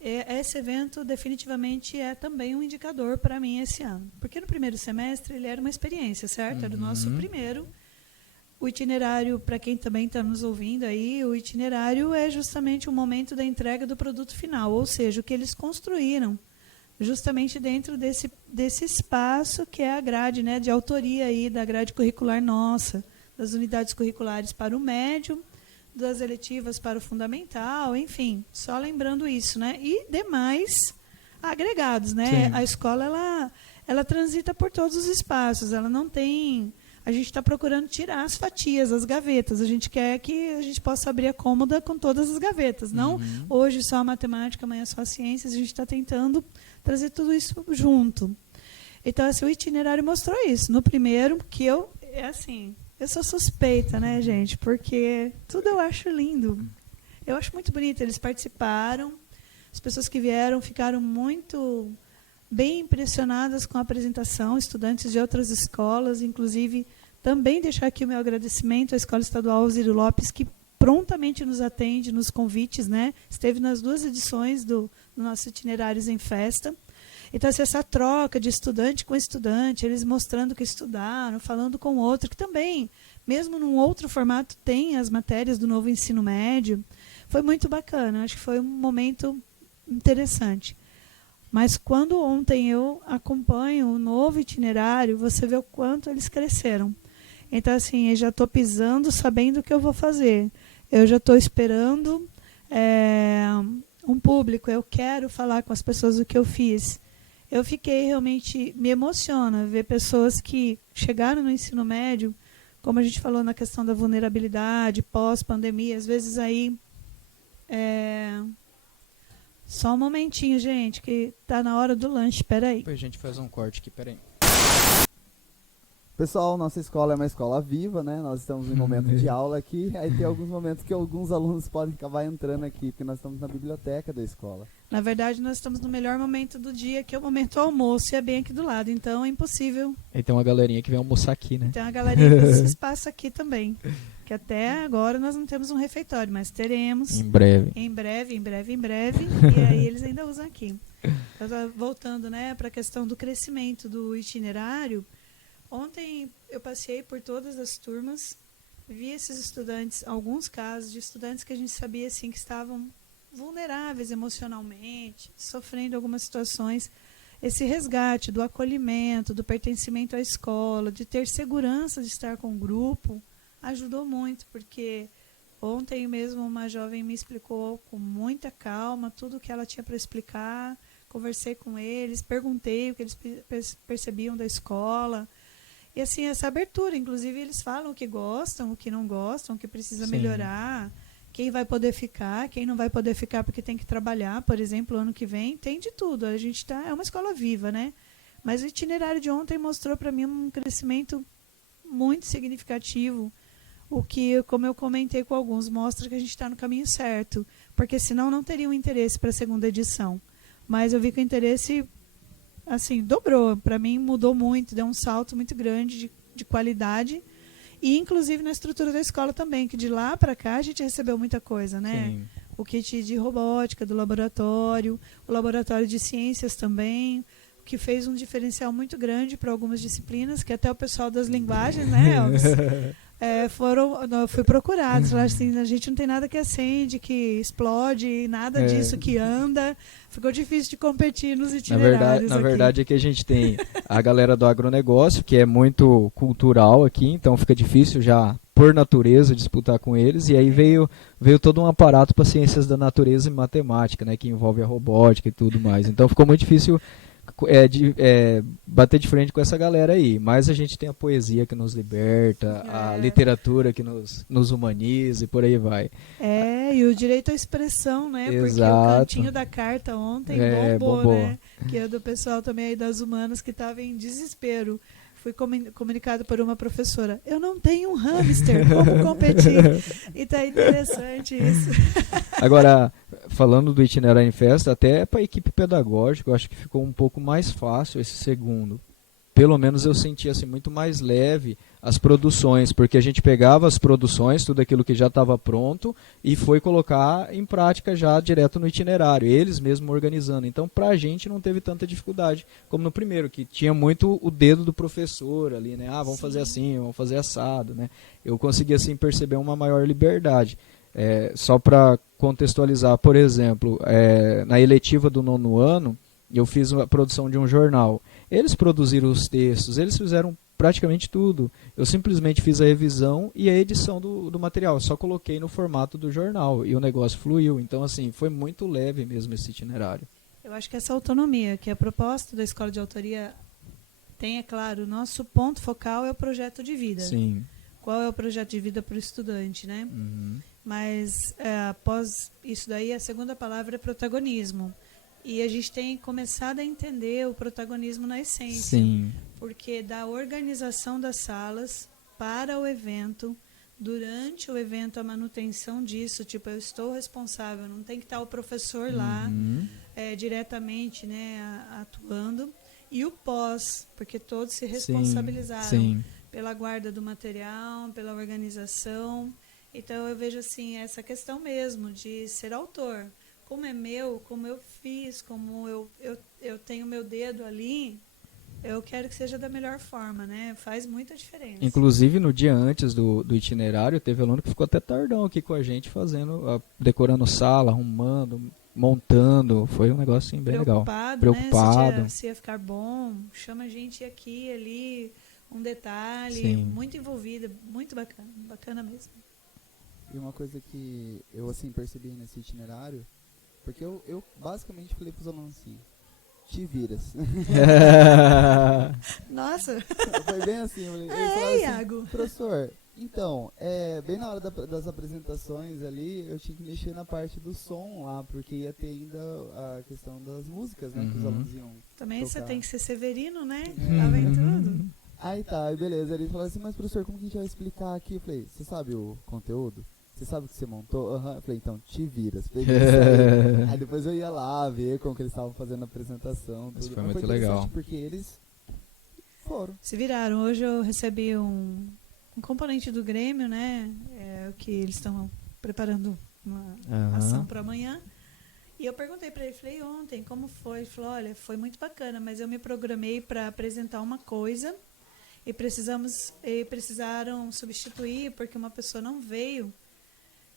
esse evento definitivamente é também um indicador para mim esse ano. Porque no primeiro semestre ele era uma experiência, certo? Era o nosso primeiro. O itinerário, para quem também está nos ouvindo aí, o itinerário é justamente o momento da entrega do produto final, ou seja, o que eles construíram justamente dentro desse espaço que é a grade, né, de autoria aí, da grade curricular nossa, das unidades curriculares para o médio, das eletivas para o fundamental, enfim, só lembrando isso, né? E demais agregados, né? Sim. A escola ela transita por todos os espaços, ela não tem... A gente está procurando tirar as fatias, as gavetas. A gente quer que a gente possa abrir a cômoda com todas as gavetas. Não hoje só a matemática, amanhã só as ciências. A gente está tentando trazer tudo isso junto. Então, assim, o itinerário mostrou isso. No primeiro, que eu sou suspeita, né, gente? Porque tudo eu acho lindo. Eu acho muito bonito. Eles participaram. As pessoas que vieram ficaram muito bem impressionadas com a apresentação, estudantes de outras escolas, inclusive também deixar aqui o meu agradecimento à Escola Estadual Alzira Lopes, que prontamente nos atende nos convites, né? Esteve nas 2 edições do nosso Itinerários em Festa. Então, essa troca de estudante com estudante, eles mostrando que estudaram, falando com outro, que também, mesmo num outro formato, tem as matérias do novo ensino médio. Foi muito bacana, acho que foi um momento interessante. Mas quando ontem eu acompanho o novo itinerário, você vê o quanto eles cresceram. Então, assim, eu já estou pisando sabendo o que eu vou fazer. Eu já estou esperando um público. Eu quero falar com as pessoas o que eu fiz. Eu fiquei realmente... Me emociona ver pessoas que chegaram no ensino médio, como a gente falou na questão da vulnerabilidade, pós-pandemia, às vezes aí... Só um momentinho, gente, que tá na hora do lanche, peraí. Depois a gente faz um corte aqui, peraí. Pessoal, nossa escola é uma escola viva, né? Nós estamos em momento de aula aqui, aí tem alguns momentos que alguns alunos podem acabar entrando aqui, porque nós estamos na biblioteca da escola. Na verdade, nós estamos no melhor momento do dia, que é o momento do almoço, e é bem aqui do lado, então é impossível. E tem uma galerinha que vem almoçar aqui, né? Tem uma galerinha desse espaço aqui também, que até agora nós não temos um refeitório, mas teremos. Em breve. Em breve, e aí eles ainda usam aqui. Então, voltando, né, para a questão do crescimento do itinerário, ontem eu passei por todas as turmas, vi esses estudantes, alguns casos de estudantes que a gente sabia assim, que estavam vulneráveis emocionalmente, sofrendo algumas situações. Esse resgate do acolhimento, do pertencimento à escola, de ter segurança de estar com o grupo, ajudou muito, porque ontem mesmo uma jovem me explicou com muita calma tudo o que ela tinha para explicar, conversei com eles, perguntei o que eles percebiam da escola. E assim, essa abertura, inclusive eles falam o que gostam, o que não gostam, o que precisa melhorar, quem vai poder ficar, quem não vai poder ficar porque tem que trabalhar, por exemplo, ano que vem, tem de tudo. A gente é uma escola viva, né? Mas o itinerário de ontem mostrou para mim um crescimento muito significativo, o que, como eu comentei com alguns, mostra que a gente está no caminho certo, porque senão não teria um interesse para a segunda edição. Mas eu vi que o interesse... assim, dobrou. Para mim, mudou muito, deu um salto muito grande de qualidade. E, inclusive, na estrutura da escola também, que de lá para cá a gente recebeu muita coisa, né? Sim. O kit de robótica do laboratório, o laboratório de ciências também, que fez um diferencial muito grande para algumas disciplinas, que até o pessoal das linguagens, né, Elvis? Fui procurado, falaram assim, a gente não tem nada que acende, que explode, nada disso que anda. Ficou difícil de competir nos itinerários. Na verdade é que a gente tem a galera do agronegócio, que é muito cultural aqui, então fica difícil já, por natureza, disputar com eles. E aí veio todo um aparato para ciências da natureza e matemática, né, que envolve a robótica e tudo mais. Então ficou muito difícil bater de frente com essa galera aí, mas a gente tem a poesia que nos liberta, a literatura que nos humaniza e por aí vai. E o direito à expressão, né? Exato. Porque o cantinho da carta ontem bombou, né? Que é do pessoal também aí das humanas que estava em desespero. Fui comunicado por uma professora, eu não tenho um hamster, como competir? E tá interessante isso. Agora, falando do itinerário em festa, até para a equipe pedagógica, eu acho que ficou um pouco mais fácil esse segundo. Pelo menos eu senti assim, muito mais leve as produções, porque a gente pegava as produções, tudo aquilo que já estava pronto, e foi colocar em prática já direto no itinerário, eles mesmos organizando. Então, para a gente não teve tanta dificuldade como no primeiro, que tinha muito o dedo do professor ali, né? Vamos fazer assim, vamos fazer assado, né? Eu consegui assim perceber uma maior liberdade. Só para contextualizar, por exemplo, na eletiva do 9º ano, eu fiz a produção de um jornal. Eles produziram os textos, eles fizeram praticamente tudo. Eu simplesmente fiz a revisão e a edição do material. Só coloquei no formato do jornal e o negócio fluiu. Então, assim, foi muito leve mesmo esse itinerário. Eu acho que essa autonomia, que é a proposta da Escola de Autoria tem, é claro, o nosso ponto focal é o projeto de vida. Sim. Qual é o projeto de vida para o estudante, né? Uhum. Mas após isso daí, a segunda palavra é protagonismo. E a gente tem começado a entender o protagonismo na essência. Sim. Porque da organização das salas para o evento, durante o evento, a manutenção disso, tipo, eu estou responsável, não tem que estar o professor lá diretamente, né, atuando. E o pós, porque todos se responsabilizaram Sim. pela guarda do material, pela organização. Então eu vejo assim essa questão mesmo de ser autor. Como é meu, como eu fiz, como eu tenho meu dedo ali, eu quero que seja da melhor forma, né? Faz muita diferença. Inclusive, no dia antes do itinerário, teve aluno que ficou até tardão aqui com a gente, fazendo, decorando sala, arrumando, montando. Foi um negócio assim, bem legal. Preocupado. Né? Se ia ficar bom, chama a gente aqui, ali, um detalhe, Sim. muito envolvida, muito bacana, bacana mesmo. E uma coisa que eu assim percebi nesse itinerário, porque eu basicamente falei pros alunos assim, te viras. Nossa! Foi bem assim, ele falava assim, Iago. professor, então, bem na hora das apresentações ali, eu tinha que mexer na parte do som lá, porque ia ter ainda a questão das músicas, né, que os alunos iam Também tocar. você tem que ser severino, né? Tava em tudo. Aí tá, aí beleza. Ele falou assim, mas professor, como que a gente vai explicar aqui? Eu falei, você sabe o conteúdo? Você sabe o que você montou? Eu falei, então, te viras. Peguei isso aí. Aí depois eu ia lá ver como que eles estavam fazendo a apresentação. Tudo. Isso foi Mas muito interessante legal. porque eles foram. Se viraram. Hoje eu recebi um componente do Grêmio, né? Que eles estão preparando uma ação para amanhã. E eu perguntei para ele, falei, ontem, como foi? Ele falou, olha, foi muito bacana, mas eu me programei para apresentar uma coisa e precisaram substituir porque uma pessoa não veio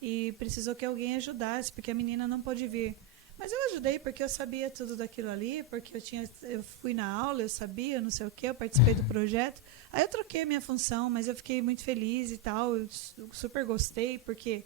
e precisou que alguém ajudasse, porque a menina não pôde vir. Mas eu ajudei porque eu sabia tudo daquilo ali, porque eu fui na aula, eu sabia, não sei o quê, eu participei do projeto. Aí eu troquei a minha função, mas eu fiquei muito feliz e tal, eu super gostei, porque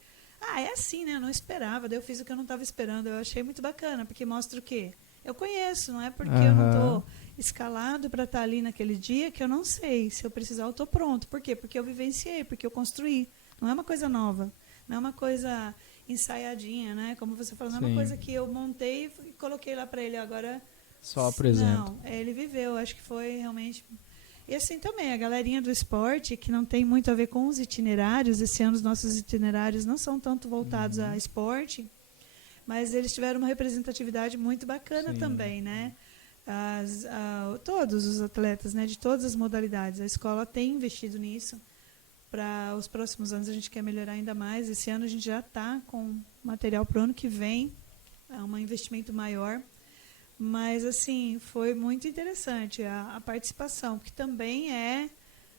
é assim, né? Eu não esperava, daí eu fiz o que eu não estava esperando. Eu achei muito bacana, porque mostra o quê? Eu conheço, não é porque eu não estou escalado para estar ali naquele dia que eu não sei. Se eu precisar, eu estou pronto. Por quê? Porque eu vivenciei, porque eu construí. Não é uma coisa nova, não é uma coisa ensaiadinha, né? Como você falou, não é uma coisa que eu montei e coloquei lá para ele agora. Só apresento. Não, ele viveu. Acho que foi realmente. E assim também, a galerinha do esporte, que não tem muito a ver com os itinerários, esse ano os nossos itinerários não são tanto voltados a esporte, mas eles tiveram uma representatividade muito bacana também, né? Todos os atletas, né, de todas as modalidades. A escola tem investido nisso. Para os próximos anos a gente quer melhorar ainda mais. Esse ano a gente já está com material para o ano que vem, um investimento maior. Mas, assim, foi muito interessante a participação, porque também é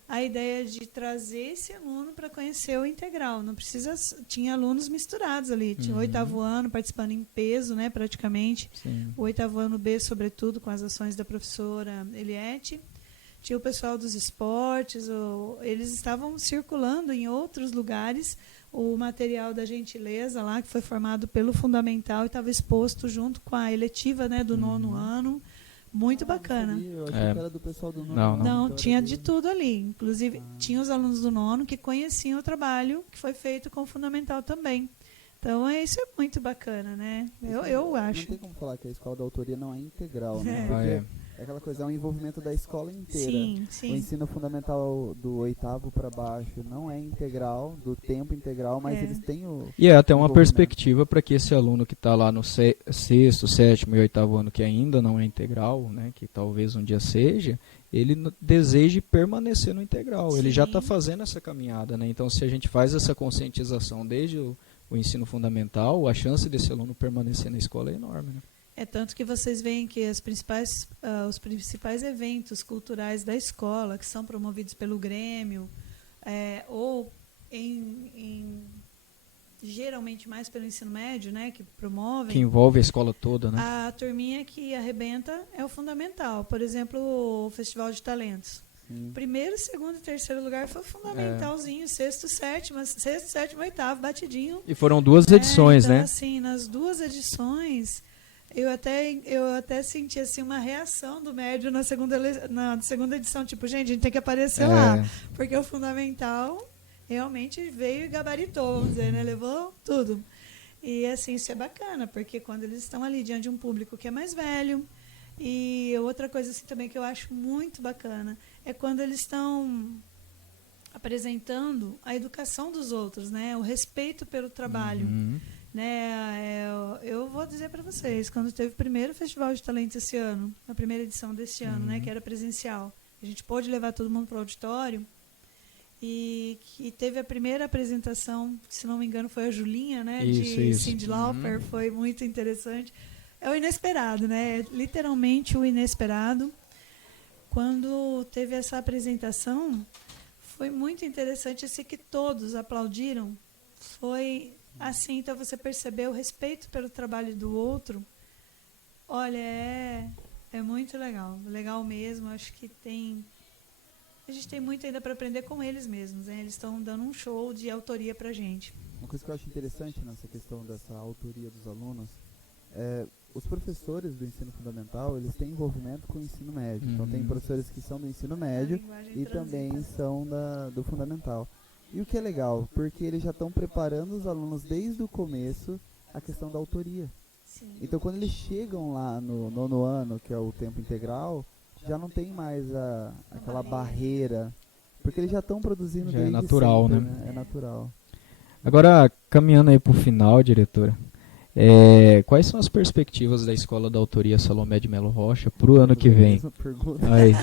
a ideia de trazer esse aluno para conhecer o integral. Não precisa... Tinha alunos misturados ali. Tinha o 8º ano participando em peso, né, praticamente. Sim. O 8º ano B, sobretudo, com as ações da professora Eliette. Tinha o pessoal dos esportes. Eles estavam circulando em outros lugares o material da gentileza lá, que foi formado pelo Fundamental e estava exposto junto com a eletiva, né, do 9º ano. Muito bacana. Eu achei que era do pessoal do 9º. Não, tinha de tudo ali. Inclusive, tinha os alunos do 9º que conheciam o trabalho que foi feito com o Fundamental também. Então, isso é muito bacana, né? Eu acho. Não tem como falar que a escola da autoria não é integral, né? Porque é aquela coisa, é um envolvimento da escola inteira. Sim, sim. O ensino fundamental do 8º para baixo não é integral, do tempo integral, mas eles têm o... E é até uma perspectiva para que esse aluno que está lá no 6º, 7º e 8º ano, que ainda não é integral, né, que talvez um dia seja, ele deseje permanecer no integral. Sim. Ele já está fazendo essa caminhada, né? Então, se a gente faz essa conscientização desde o ensino fundamental, a chance desse aluno permanecer na escola é enorme, né? É tanto que vocês veem que os principais eventos culturais da escola, que são promovidos pelo Grêmio, ou geralmente mais pelo ensino médio, né, que promovem... Que envolve a escola toda, né? A turminha que arrebenta é o fundamental. Por exemplo, o Festival de Talentos. Primeiro, segundo e terceiro lugar foi fundamentalzinho, sexto, sétimo, 8º, batidinho. E foram 2 edições, então, né? Assim, nas 2 edições... Eu até senti assim, uma reação do médio na segunda edição, tipo, gente, a gente tem que aparecer lá, porque o fundamental realmente veio e gabaritou, vamos dizer, né? Levou tudo. E assim, isso é bacana, porque quando eles estão ali diante de um público que é mais velho, e outra coisa assim também que eu acho muito bacana é quando eles estão apresentando a educação dos outros, né? O respeito pelo trabalho. Né? Eu vou dizer para vocês, quando teve o primeiro Festival de Talentos esse ano, a primeira edição desse ano, né, que era presencial, a gente pôde levar todo mundo para o auditório e que teve a primeira apresentação, se não me engano, foi a Julinha, né, de Cyndi Lauper, foi muito interessante. É o inesperado, né? Literalmente o inesperado. Quando teve essa apresentação, foi muito interessante, assim, que todos aplaudiram. Foi assim, então você percebeu o respeito pelo trabalho do outro. Olha, é muito legal. Legal mesmo. Acho que a gente tem muito ainda para aprender com eles mesmos. Né? Eles estão dando um show de autoria para a gente. Uma coisa que eu acho interessante nessa questão dessa autoria dos alunos é os professores do ensino fundamental, eles têm envolvimento com o ensino médio. Então tem professores que são do ensino médio e também são do fundamental. E o que é legal, porque eles já estão preparando os alunos desde o começo a questão da autoria. Sim. Então quando eles chegam lá no 9º ano, que é o tempo integral, já não tem mais aquela barreira, porque eles já estão produzindo já desde é natural, sempre, né? É natural. Agora, caminhando aí para o final, diretora, quais são as perspectivas da Escola da Autoria Salomé de Melo Rocha para o ano que vem? Aí.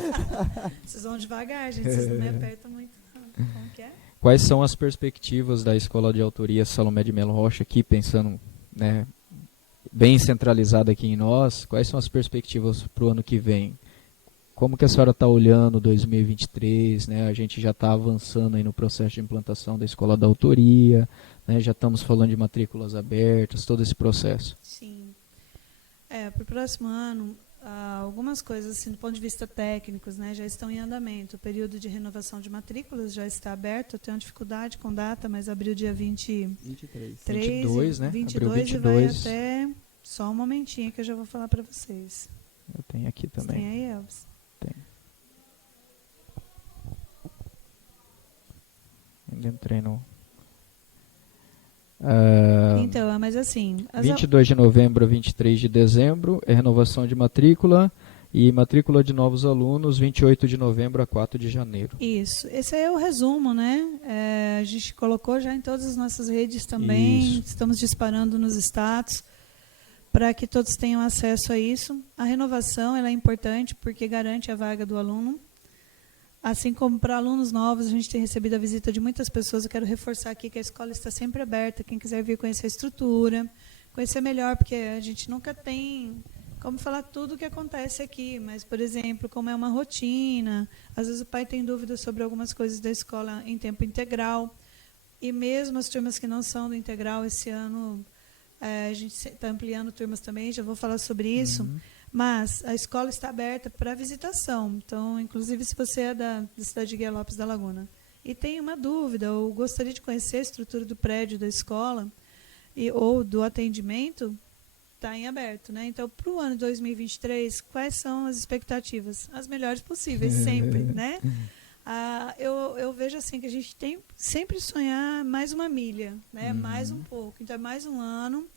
Vocês vão devagar, gente, vocês não me apertam muito. Como que é? Quais são as perspectivas da Escola de Autoria Salomé de Melo Rocha aqui, pensando, né, bem centralizado aqui em nós, quais são as perspectivas para o ano que vem? Como que a senhora está olhando 2023, né? A gente já está avançando aí no processo de implantação da Escola da Autoria, né? Já estamos falando de matrículas abertas, todo esse processo. Sim. Para o próximo ano, algumas coisas, assim, do ponto de vista técnicos, né, já estão em andamento. O período de renovação de matrículas já está aberto. Eu tenho uma dificuldade com data, mas abriu dia 23. 22, né? 22 abriu 22. E vai até... Só um momentinho que eu já vou falar para vocês. Eu tenho aqui também. Você tem aí, Elvis? Tenho. Ainda entrei no... Então, mas assim... 22 de novembro a 23 de dezembro é renovação de matrícula e matrícula de novos alunos 28 de novembro a 4 de janeiro. Isso. Esse é o resumo, né? A gente colocou já em todas as nossas redes também. Isso. Estamos disparando nos status para que todos tenham acesso a isso. A renovação ela é importante porque garante a vaga do aluno. Assim como para alunos novos, a gente tem recebido a visita de muitas pessoas. Eu quero reforçar aqui que a escola está sempre aberta. Quem quiser vir conhecer a estrutura, conhecer melhor, porque a gente nunca tem como falar tudo o que acontece aqui. Mas, por exemplo, como é uma rotina, às vezes o pai tem dúvidas sobre algumas coisas da escola em tempo integral. E mesmo as turmas que não são do integral, esse ano a gente está ampliando turmas também, já vou falar sobre isso. Mas a escola está aberta para visitação. Então, inclusive, se você é da cidade de Guia Lopes da Laguna e tem uma dúvida ou gostaria de conhecer a estrutura do prédio da escola ou do atendimento, está em aberto. Né? Então, para o ano de 2023, quais são as expectativas? As melhores possíveis, sempre. Né? Eu vejo assim que a gente tem sempre sonhar mais uma milha, né? Mais um pouco. Então, é mais um ano.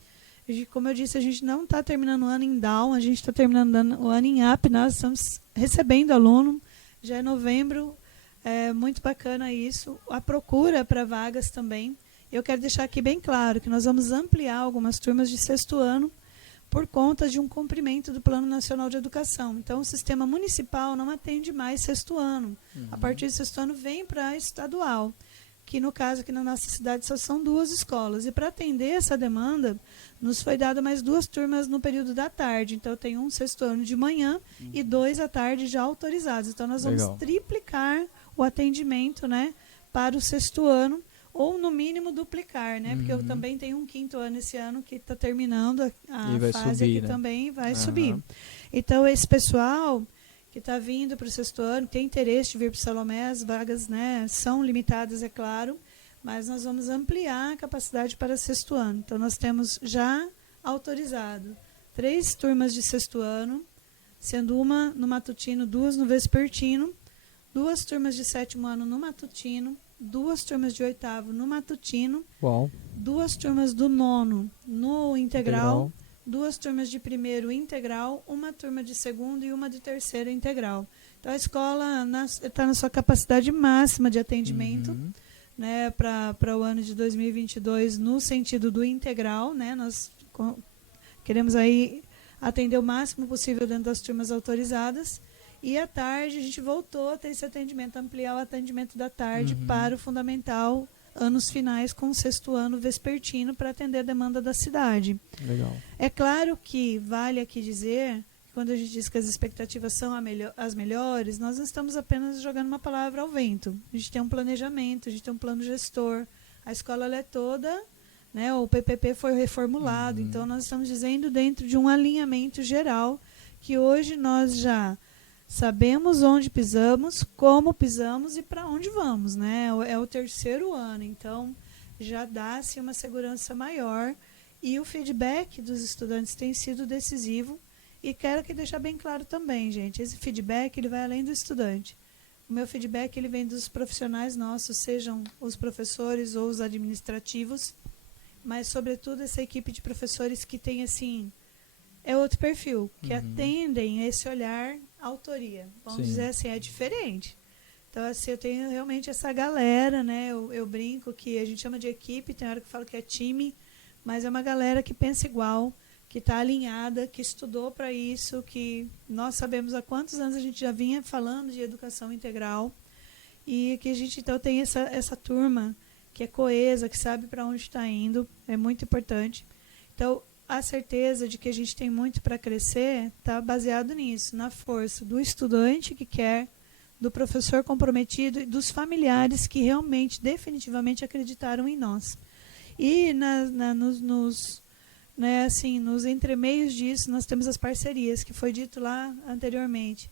Como eu disse, a gente não está terminando o ano em down, a gente está terminando o ano em up. Nós estamos recebendo aluno, já é novembro, é muito bacana isso. A procura para vagas também. Eu quero deixar aqui bem claro que nós vamos ampliar algumas turmas de 6º ano por conta de um cumprimento do Plano Nacional de Educação. Então, o sistema municipal não atende mais 6º ano. A partir do 6º ano vem para estadual, que no caso aqui na nossa cidade só são 2 escolas. E para atender essa demanda, nos foi dado mais 2 turmas no período da tarde. Então, eu tenho um 6º ano de manhã e 2 à tarde já autorizados. Então, nós vamos triplicar o atendimento, né, para o 6º ano, ou no mínimo duplicar, né? Porque eu também tenho um 5º ano esse ano que está terminando a fase subir, aqui, né? Também vai subir. Então, esse pessoal que está vindo para o 6º ano, tem interesse de vir para o Salomé, as vagas, né, são limitadas, é claro, mas nós vamos ampliar a capacidade para 6º ano. Então, nós temos já autorizado 3 turmas de sexto ano, sendo uma no matutino, 2 no vespertino, 2 turmas de sétimo ano no matutino, 2 turmas de oitavo no matutino, Uau. 2 turmas do nono no integral, 2 turmas de primeiro integral, uma turma de segundo e uma de terceiro integral. Então a escola está na sua capacidade máxima de atendimento, né, para o ano de 2022 no sentido do integral, né? Nós queremos aí atender o máximo possível dentro das turmas autorizadas. E à tarde a gente voltou a ter esse atendimento, ampliar o atendimento da tarde para o fundamental, anos finais com o sexto ano vespertino, para atender a demanda da cidade. Legal. É claro que vale aqui dizer, quando a gente diz que as expectativas são as melhores, nós não estamos apenas jogando uma palavra ao vento. A gente tem um planejamento, a gente tem um plano gestor. A escola ela é toda, né, o PPP foi reformulado, então nós estamos dizendo dentro de um alinhamento geral que hoje nós já sabemos onde pisamos, como pisamos e para onde vamos, né? É o terceiro ano, então já dá-se uma segurança maior e o feedback dos estudantes tem sido decisivo. E quero aqui deixar bem claro também, gente, esse feedback ele vai além do estudante. O meu feedback ele vem dos profissionais nossos, sejam os professores ou os administrativos, mas sobretudo essa equipe de professores que tem assim, é outro perfil, que atendem esse olhar autoria. Vamos dizer assim, é diferente. Então, assim, eu tenho realmente essa galera, né? Eu brinco que a gente chama de equipe, tem hora que eu falo que é time, mas é uma galera que pensa igual, que está alinhada, que estudou para isso, que nós sabemos há quantos anos a gente já vinha falando de educação integral e que a gente então tem essa turma que é coesa, que sabe para onde está indo, é muito importante. Então, a certeza de que a gente tem muito para crescer está baseado nisso, na força do estudante que quer, do professor comprometido e dos familiares que realmente, definitivamente acreditaram em nós. E nos entremeios disso, nós temos as parcerias, que foi dito lá anteriormente.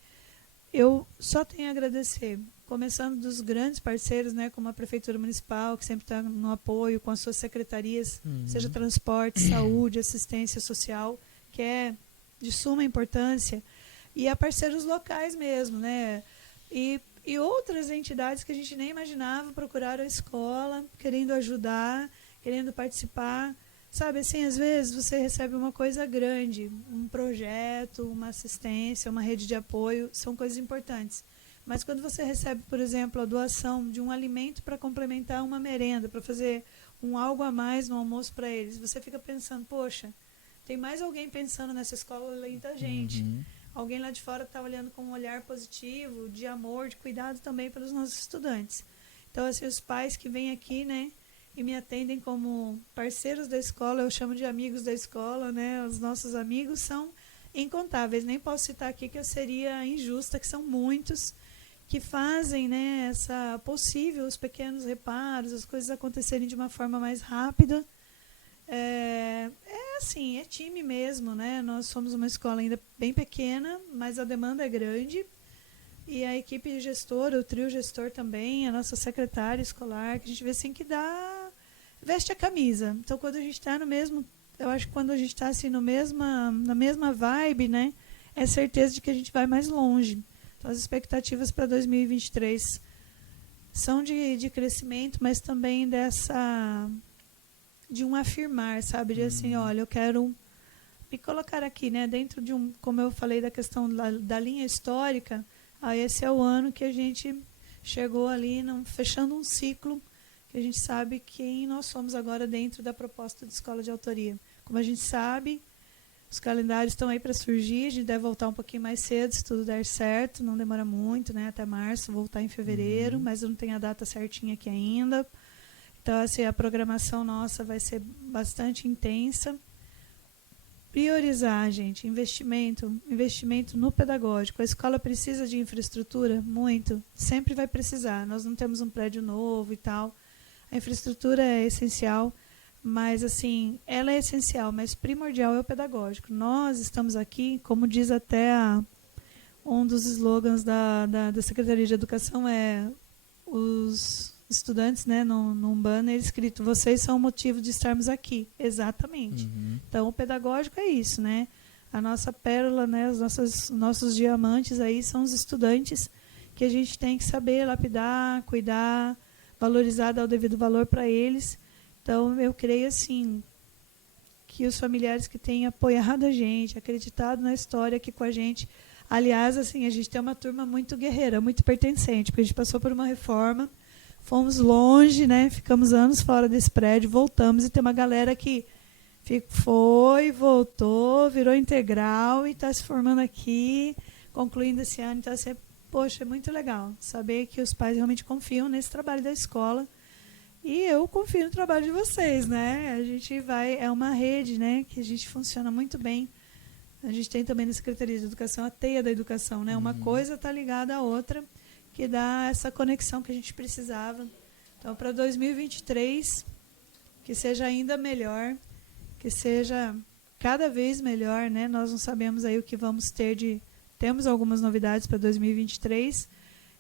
Eu só tenho a agradecer, começando dos grandes parceiros, né, como a Prefeitura Municipal, que sempre está no apoio com as suas secretarias, seja transporte, saúde, assistência social, que é de suma importância, e a parceiros locais mesmo, né, e outras entidades que a gente nem imaginava procuraram a escola, querendo ajudar, querendo participar. Sabe, assim, às vezes você recebe uma coisa grande, um projeto, uma assistência, uma rede de apoio, são coisas importantes. Mas quando você recebe, por exemplo, a doação de um alimento para complementar uma merenda, para fazer um algo a mais no almoço para eles, você fica pensando, poxa, tem mais alguém pensando nessa escola além da gente. Alguém lá de fora está olhando com um olhar positivo, de amor, de cuidado também pelos nossos estudantes. Então, assim, os pais que vêm aqui, né, e me atendem como parceiros da escola, eu chamo de amigos da escola, né? Os nossos amigos são incontáveis, nem posso citar aqui que eu seria injusta, que são muitos que fazem, né, essa possível, os pequenos reparos, as coisas acontecerem de uma forma mais rápida. Assim, é time mesmo, né? Nós somos uma escola ainda bem pequena, mas a demanda é grande. E a equipe gestora, o trio gestor também, a nossa secretária escolar, que a gente vê assim que veste a camisa. Então, quando a gente está no mesmo, eu acho que quando a gente está assim na mesma vibe, né, é certeza de que a gente vai mais longe. Então, as expectativas para 2023 são de crescimento, mas também de um afirmar, sabe, de assim, olha, eu quero me colocar aqui, né, dentro de como eu falei da questão da linha histórica. Esse é o ano que a gente chegou ali, fechando um ciclo, que a gente sabe quem nós somos agora dentro da proposta de escola de autoria. Como a gente sabe, os calendários estão aí para surgir, a gente deve voltar um pouquinho mais cedo, se tudo der certo, não demora muito, né, até março, voltar em fevereiro, mas eu não tenho a data certinha aqui ainda. Então, assim, a programação nossa vai ser bastante intensa. Priorizar, gente, investimento no pedagógico. A escola precisa de infraestrutura? Muito. Sempre vai precisar. Nós não temos um prédio novo e tal. A infraestrutura é essencial, mas, assim, ela é essencial, mas primordial é o pedagógico. Nós estamos aqui, como diz até um dos slogans da Secretaria de Educação, os estudantes, né, num banner escrito, vocês são o motivo de estarmos aqui. Exatamente. Então, o pedagógico é isso, né? a nossa pérola, né, os nossos diamantes aí são os estudantes, que a gente tem que saber lapidar, cuidar, valorizar, dar o devido valor para eles. Então, eu creio assim, que os familiares que têm apoiado a gente, acreditado na história aqui com a gente. Aliás, assim, a gente tem uma turma muito guerreira, muito pertencente, porque a gente passou por uma reforma, fomos longe, né? Ficamos anos fora desse prédio, voltamos e tem uma galera que foi, voltou, virou integral e está se formando aqui, concluindo esse ano. Então, assim, poxa, é muito legal saber que os pais realmente confiam nesse trabalho da escola. E eu confio no trabalho de vocês, né? A gente é uma rede, né, que a gente funciona muito bem. A gente tem também na Secretaria de Educação a teia da educação, né? Uma coisa está ligada à outra, que dá essa conexão que a gente precisava. Então, para 2023, que seja ainda melhor, que seja cada vez melhor, né? Nós não sabemos aí o que vamos ter temos algumas novidades para 2023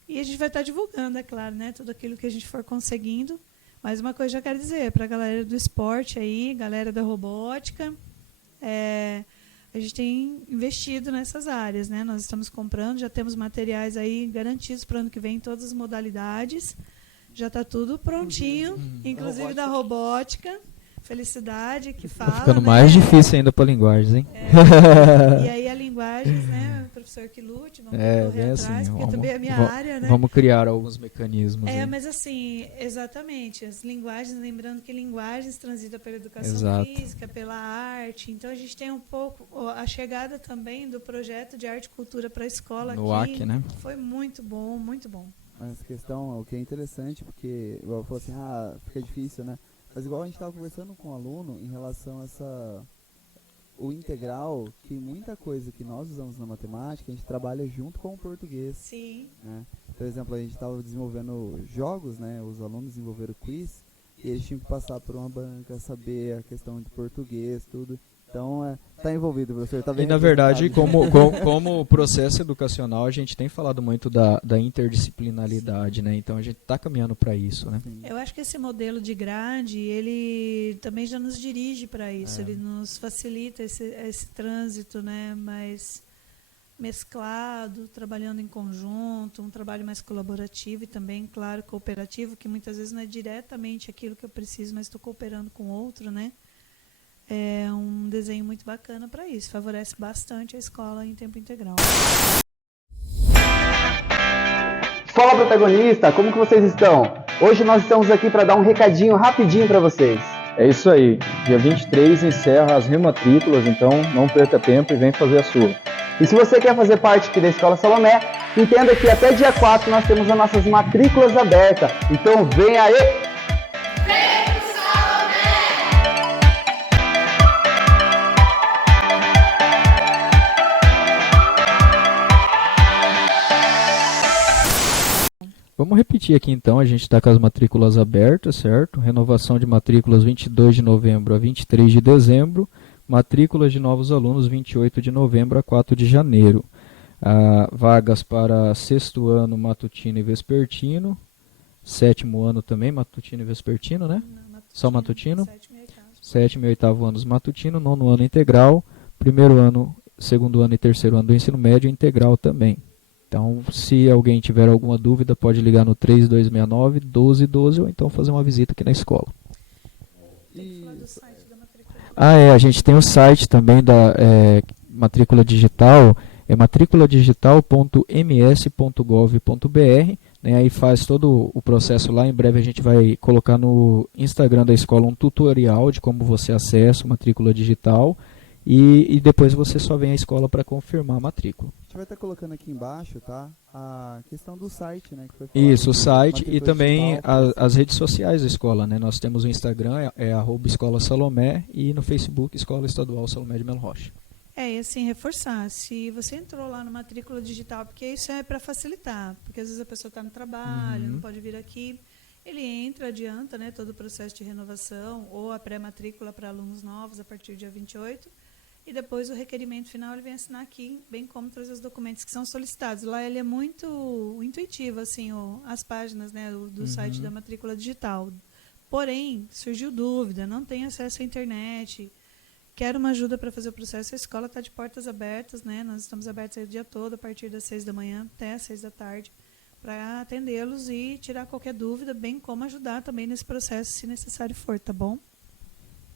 e a gente vai estar divulgando, é claro, né? Tudo aquilo que a gente for conseguindo. Mas uma coisa eu já quero dizer, para a galera do esporte aí, galera da robótica, a gente tem investido nessas áreas, né? Nós estamos comprando, já temos materiais aí garantidos para o ano que vem em todas as modalidades. Já está tudo prontinho, inclusive da robótica. Felicidade, que fala. Tá ficando né? mais difícil ainda para linguagens, hein? E aí a linguagens, né? O professor que lute, vamos correr atrás, assim, porque também é a minha área, né? Vamos criar alguns mecanismos. Mas assim, exatamente, as linguagens, lembrando que linguagens transitam pela educação Exato. física, pela arte, então a gente tem um pouco, a chegada também do projeto de arte e cultura para a escola No aqui, AC, né? foi muito bom, muito bom. Mas a questão, o que é interessante, porque eu falo assim, fica difícil, né? Mas igual a gente estava conversando com o aluno em relação a o integral, que muita coisa que nós usamos na matemática, a gente trabalha junto com o português. Sim. Né? Por exemplo, a gente estava desenvolvendo jogos, né? Os alunos desenvolveram quiz, e eles tinham que passar por uma banca, saber a questão de português, tudo. Então, tá envolvido, professor. Tá bem e, na verdade, como processo educacional, a gente tem falado muito da interdisciplinaridade, né? Então, a gente está caminhando para isso, né? Sim. Eu acho que esse modelo de grade, ele também já nos dirige para isso. Ele nos facilita esse trânsito, né? Mais mesclado, trabalhando em conjunto, um trabalho mais colaborativo e também, claro, cooperativo, que muitas vezes não é diretamente aquilo que eu preciso, mas estou cooperando com outro, né? É um desenho muito bacana para isso. Favorece bastante a escola em tempo integral. Fala, protagonista! Como que vocês estão? Hoje nós estamos aqui para dar um recadinho rapidinho para vocês. É isso aí. Dia 23 encerra as rematrículas, então não perca tempo e vem fazer a sua. E se você quer fazer parte aqui da Escola Salomé, entenda que até dia 4 nós temos as nossas matrículas abertas. Então vem aí! Vamos repetir aqui então, a gente está com as matrículas abertas, certo? Renovação de matrículas 22 de novembro a 23 de dezembro, matrículas de novos alunos 28 de novembro a 4 de janeiro. Vagas para sexto ano matutino e vespertino, sétimo ano também matutino e vespertino, né? Só matutino? Sétimo e oitavo anos matutino, nono ano integral, primeiro ano, segundo ano e terceiro ano do ensino médio integral também. Então, se alguém tiver alguma dúvida, pode ligar no 3269-1212 ou então fazer uma visita aqui na escola. A gente tem o site também da matrícula digital, é matriculadigital.ms.gov.br, né, aí faz todo o processo lá. Em breve a gente vai colocar no Instagram da escola um tutorial de como você acessa a matrícula digital. E depois você só vem à escola para confirmar a matrícula. A gente vai estar colocando aqui embaixo, tá? A questão do site, né? Que foi falado. Isso, o site e também as redes sociais da escola, né? Nós temos o Instagram, @Escola Salomé, e no Facebook, Escola Estadual Salomé de Melo Rocha. E assim, reforçar, se você entrou lá no matrícula digital, porque isso é para facilitar, porque às vezes a pessoa está no trabalho, não pode vir aqui, ele entra, adianta, né, todo o processo de renovação ou a pré-matrícula para alunos novos a partir do dia 28, e depois o requerimento final ele vem assinar aqui, bem como trazer os documentos que são solicitados. Lá ele é muito intuitivo, assim, as páginas, né, do site da matrícula digital. Porém, surgiu dúvida, não tem acesso à internet, quer uma ajuda para fazer o processo, a escola está de portas abertas, né? Nós estamos abertos aí o dia todo, a partir das 6 da manhã até as 6 da tarde, para atendê-los e tirar qualquer dúvida, bem como ajudar também nesse processo, se necessário for, tá bom?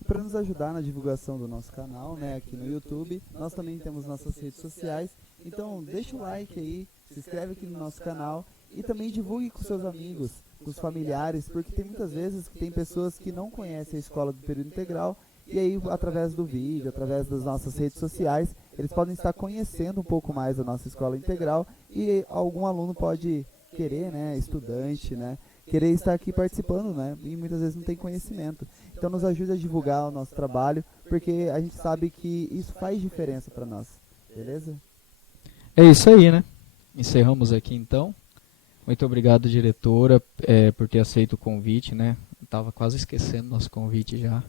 Para nos ajudar na divulgação do nosso canal, né, aqui no YouTube, nós também temos nossas redes sociais. Então, deixa o like aí, se inscreve aqui no nosso canal e também divulgue com seus amigos, com os familiares, porque tem muitas vezes que tem pessoas que não conhecem a escola do período integral e aí, através do vídeo, através das nossas redes sociais, eles podem estar conhecendo um pouco mais a nossa escola integral e algum aluno pode querer, né, estudante, né, querer estar aqui participando, né, e muitas vezes não tem conhecimento. Então nos ajude a divulgar o nosso trabalho, porque a gente sabe que isso faz diferença para nós, beleza? É isso aí, né? Encerramos aqui então. Muito obrigado, diretora, por ter aceito o convite, né? Estava quase esquecendo nosso convite já.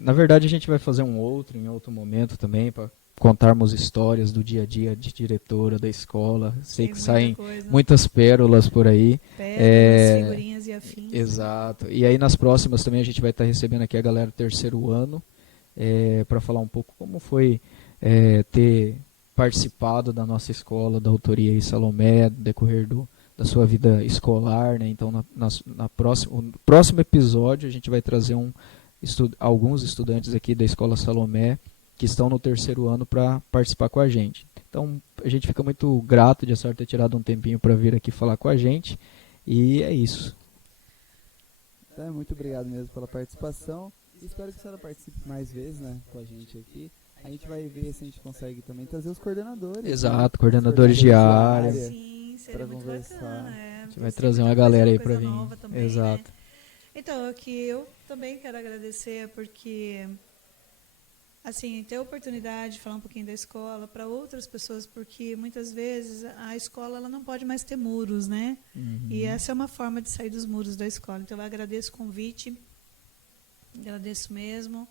Na verdade, a gente vai fazer um outro em outro momento também, para contarmos histórias do dia a dia de diretora da escola. Sei que saem muitas pérolas por aí. Pérolas, figurinhas e afins. Exato. E aí nas próximas também a gente vai estar recebendo aqui a galera do terceiro ano, para falar um pouco como foi ter participado da nossa escola, da autoria aí Salomé, no decorrer da sua vida escolar, né? Então no próximo episódio a gente vai trazer alguns estudantes aqui da escola Salomé que estão no terceiro ano para participar com a gente. Então a gente fica muito grato de a senhora ter tirado um tempinho para vir aqui falar com a gente, e é isso. Então, muito obrigado mesmo pela participação. Espero que a senhora participe mais vezes, né, com a gente aqui. A gente vai ver se a gente consegue também trazer os coordenadores. Exato, né? coordenadores de área. Sim, seria muito conversar. bacana. A gente vai trazer uma galera aí para vir. Também, exato. Né? Então, aqui eu também quero agradecer porque, assim, ter a oportunidade de falar um pouquinho da escola para outras pessoas, porque muitas vezes a escola ela não pode mais ter muros, né? Uhum. E essa é uma forma de sair dos muros da escola. Então, eu agradeço o convite, agradeço mesmo.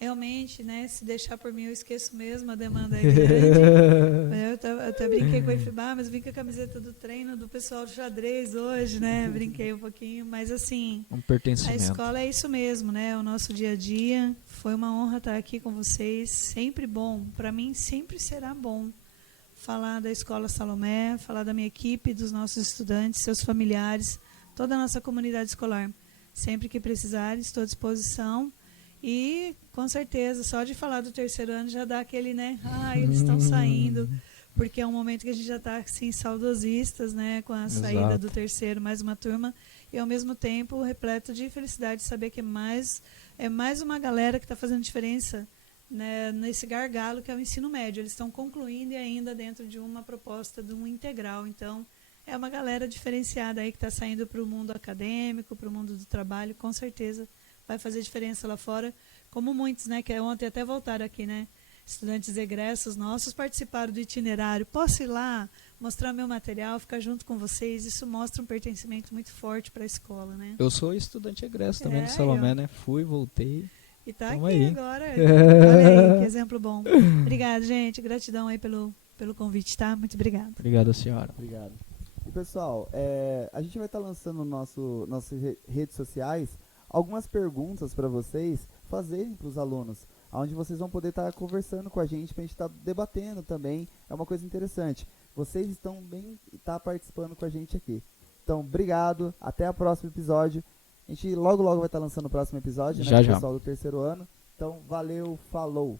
Realmente, né, se deixar por mim, eu esqueço mesmo, a demanda é grande. Eu até brinquei com o Ifibá, mas vim com a camiseta do treino do pessoal do xadrez hoje, né? Brinquei um pouquinho, mas assim, um pertencimento. A escola é isso mesmo, né? O nosso dia a dia. Foi uma honra estar aqui com vocês, sempre bom. Para mim, sempre será bom falar da Escola Salomé, falar da minha equipe, dos nossos estudantes, seus familiares, toda a nossa comunidade escolar. Sempre que precisarem, estou à disposição. E, com certeza, só de falar do terceiro ano já dá aquele, né? Eles estão saindo, porque é um momento que a gente já está, assim, saudosistas, né? Com a saída do terceiro, mais uma turma. E, ao mesmo tempo, repleto de felicidade de saber que é mais uma galera que está fazendo diferença, né, nesse gargalo que é o ensino médio. Eles estão concluindo e ainda dentro de uma proposta de um integral. Então, é uma galera diferenciada aí que está saindo para o mundo acadêmico, para o mundo do trabalho, com certeza. Vai fazer diferença lá fora, como muitos, né, que ontem até voltaram aqui, né, estudantes egressos nossos participaram do itinerário. Posso ir lá, mostrar meu material, ficar junto com vocês? Isso mostra um pertencimento muito forte para a escola, né? Eu sou estudante egresso também do Salomé, né? Fui, voltei. E está aqui aí. agora. Olha aí, que exemplo bom. Obrigada, gente. Gratidão aí pelo convite, tá? Muito obrigada. Obrigado, senhora. Obrigado. E, pessoal, a gente vai estar lançando nossas redes sociais algumas perguntas para vocês fazerem para os alunos, onde vocês vão poder estar conversando com a gente, para a gente estar debatendo também. É uma coisa interessante. Vocês estão participando com a gente aqui. Então, obrigado. Até o próximo episódio. A gente logo vai estar lançando o próximo episódio, né, com o pessoal do terceiro ano. Então, valeu, falou!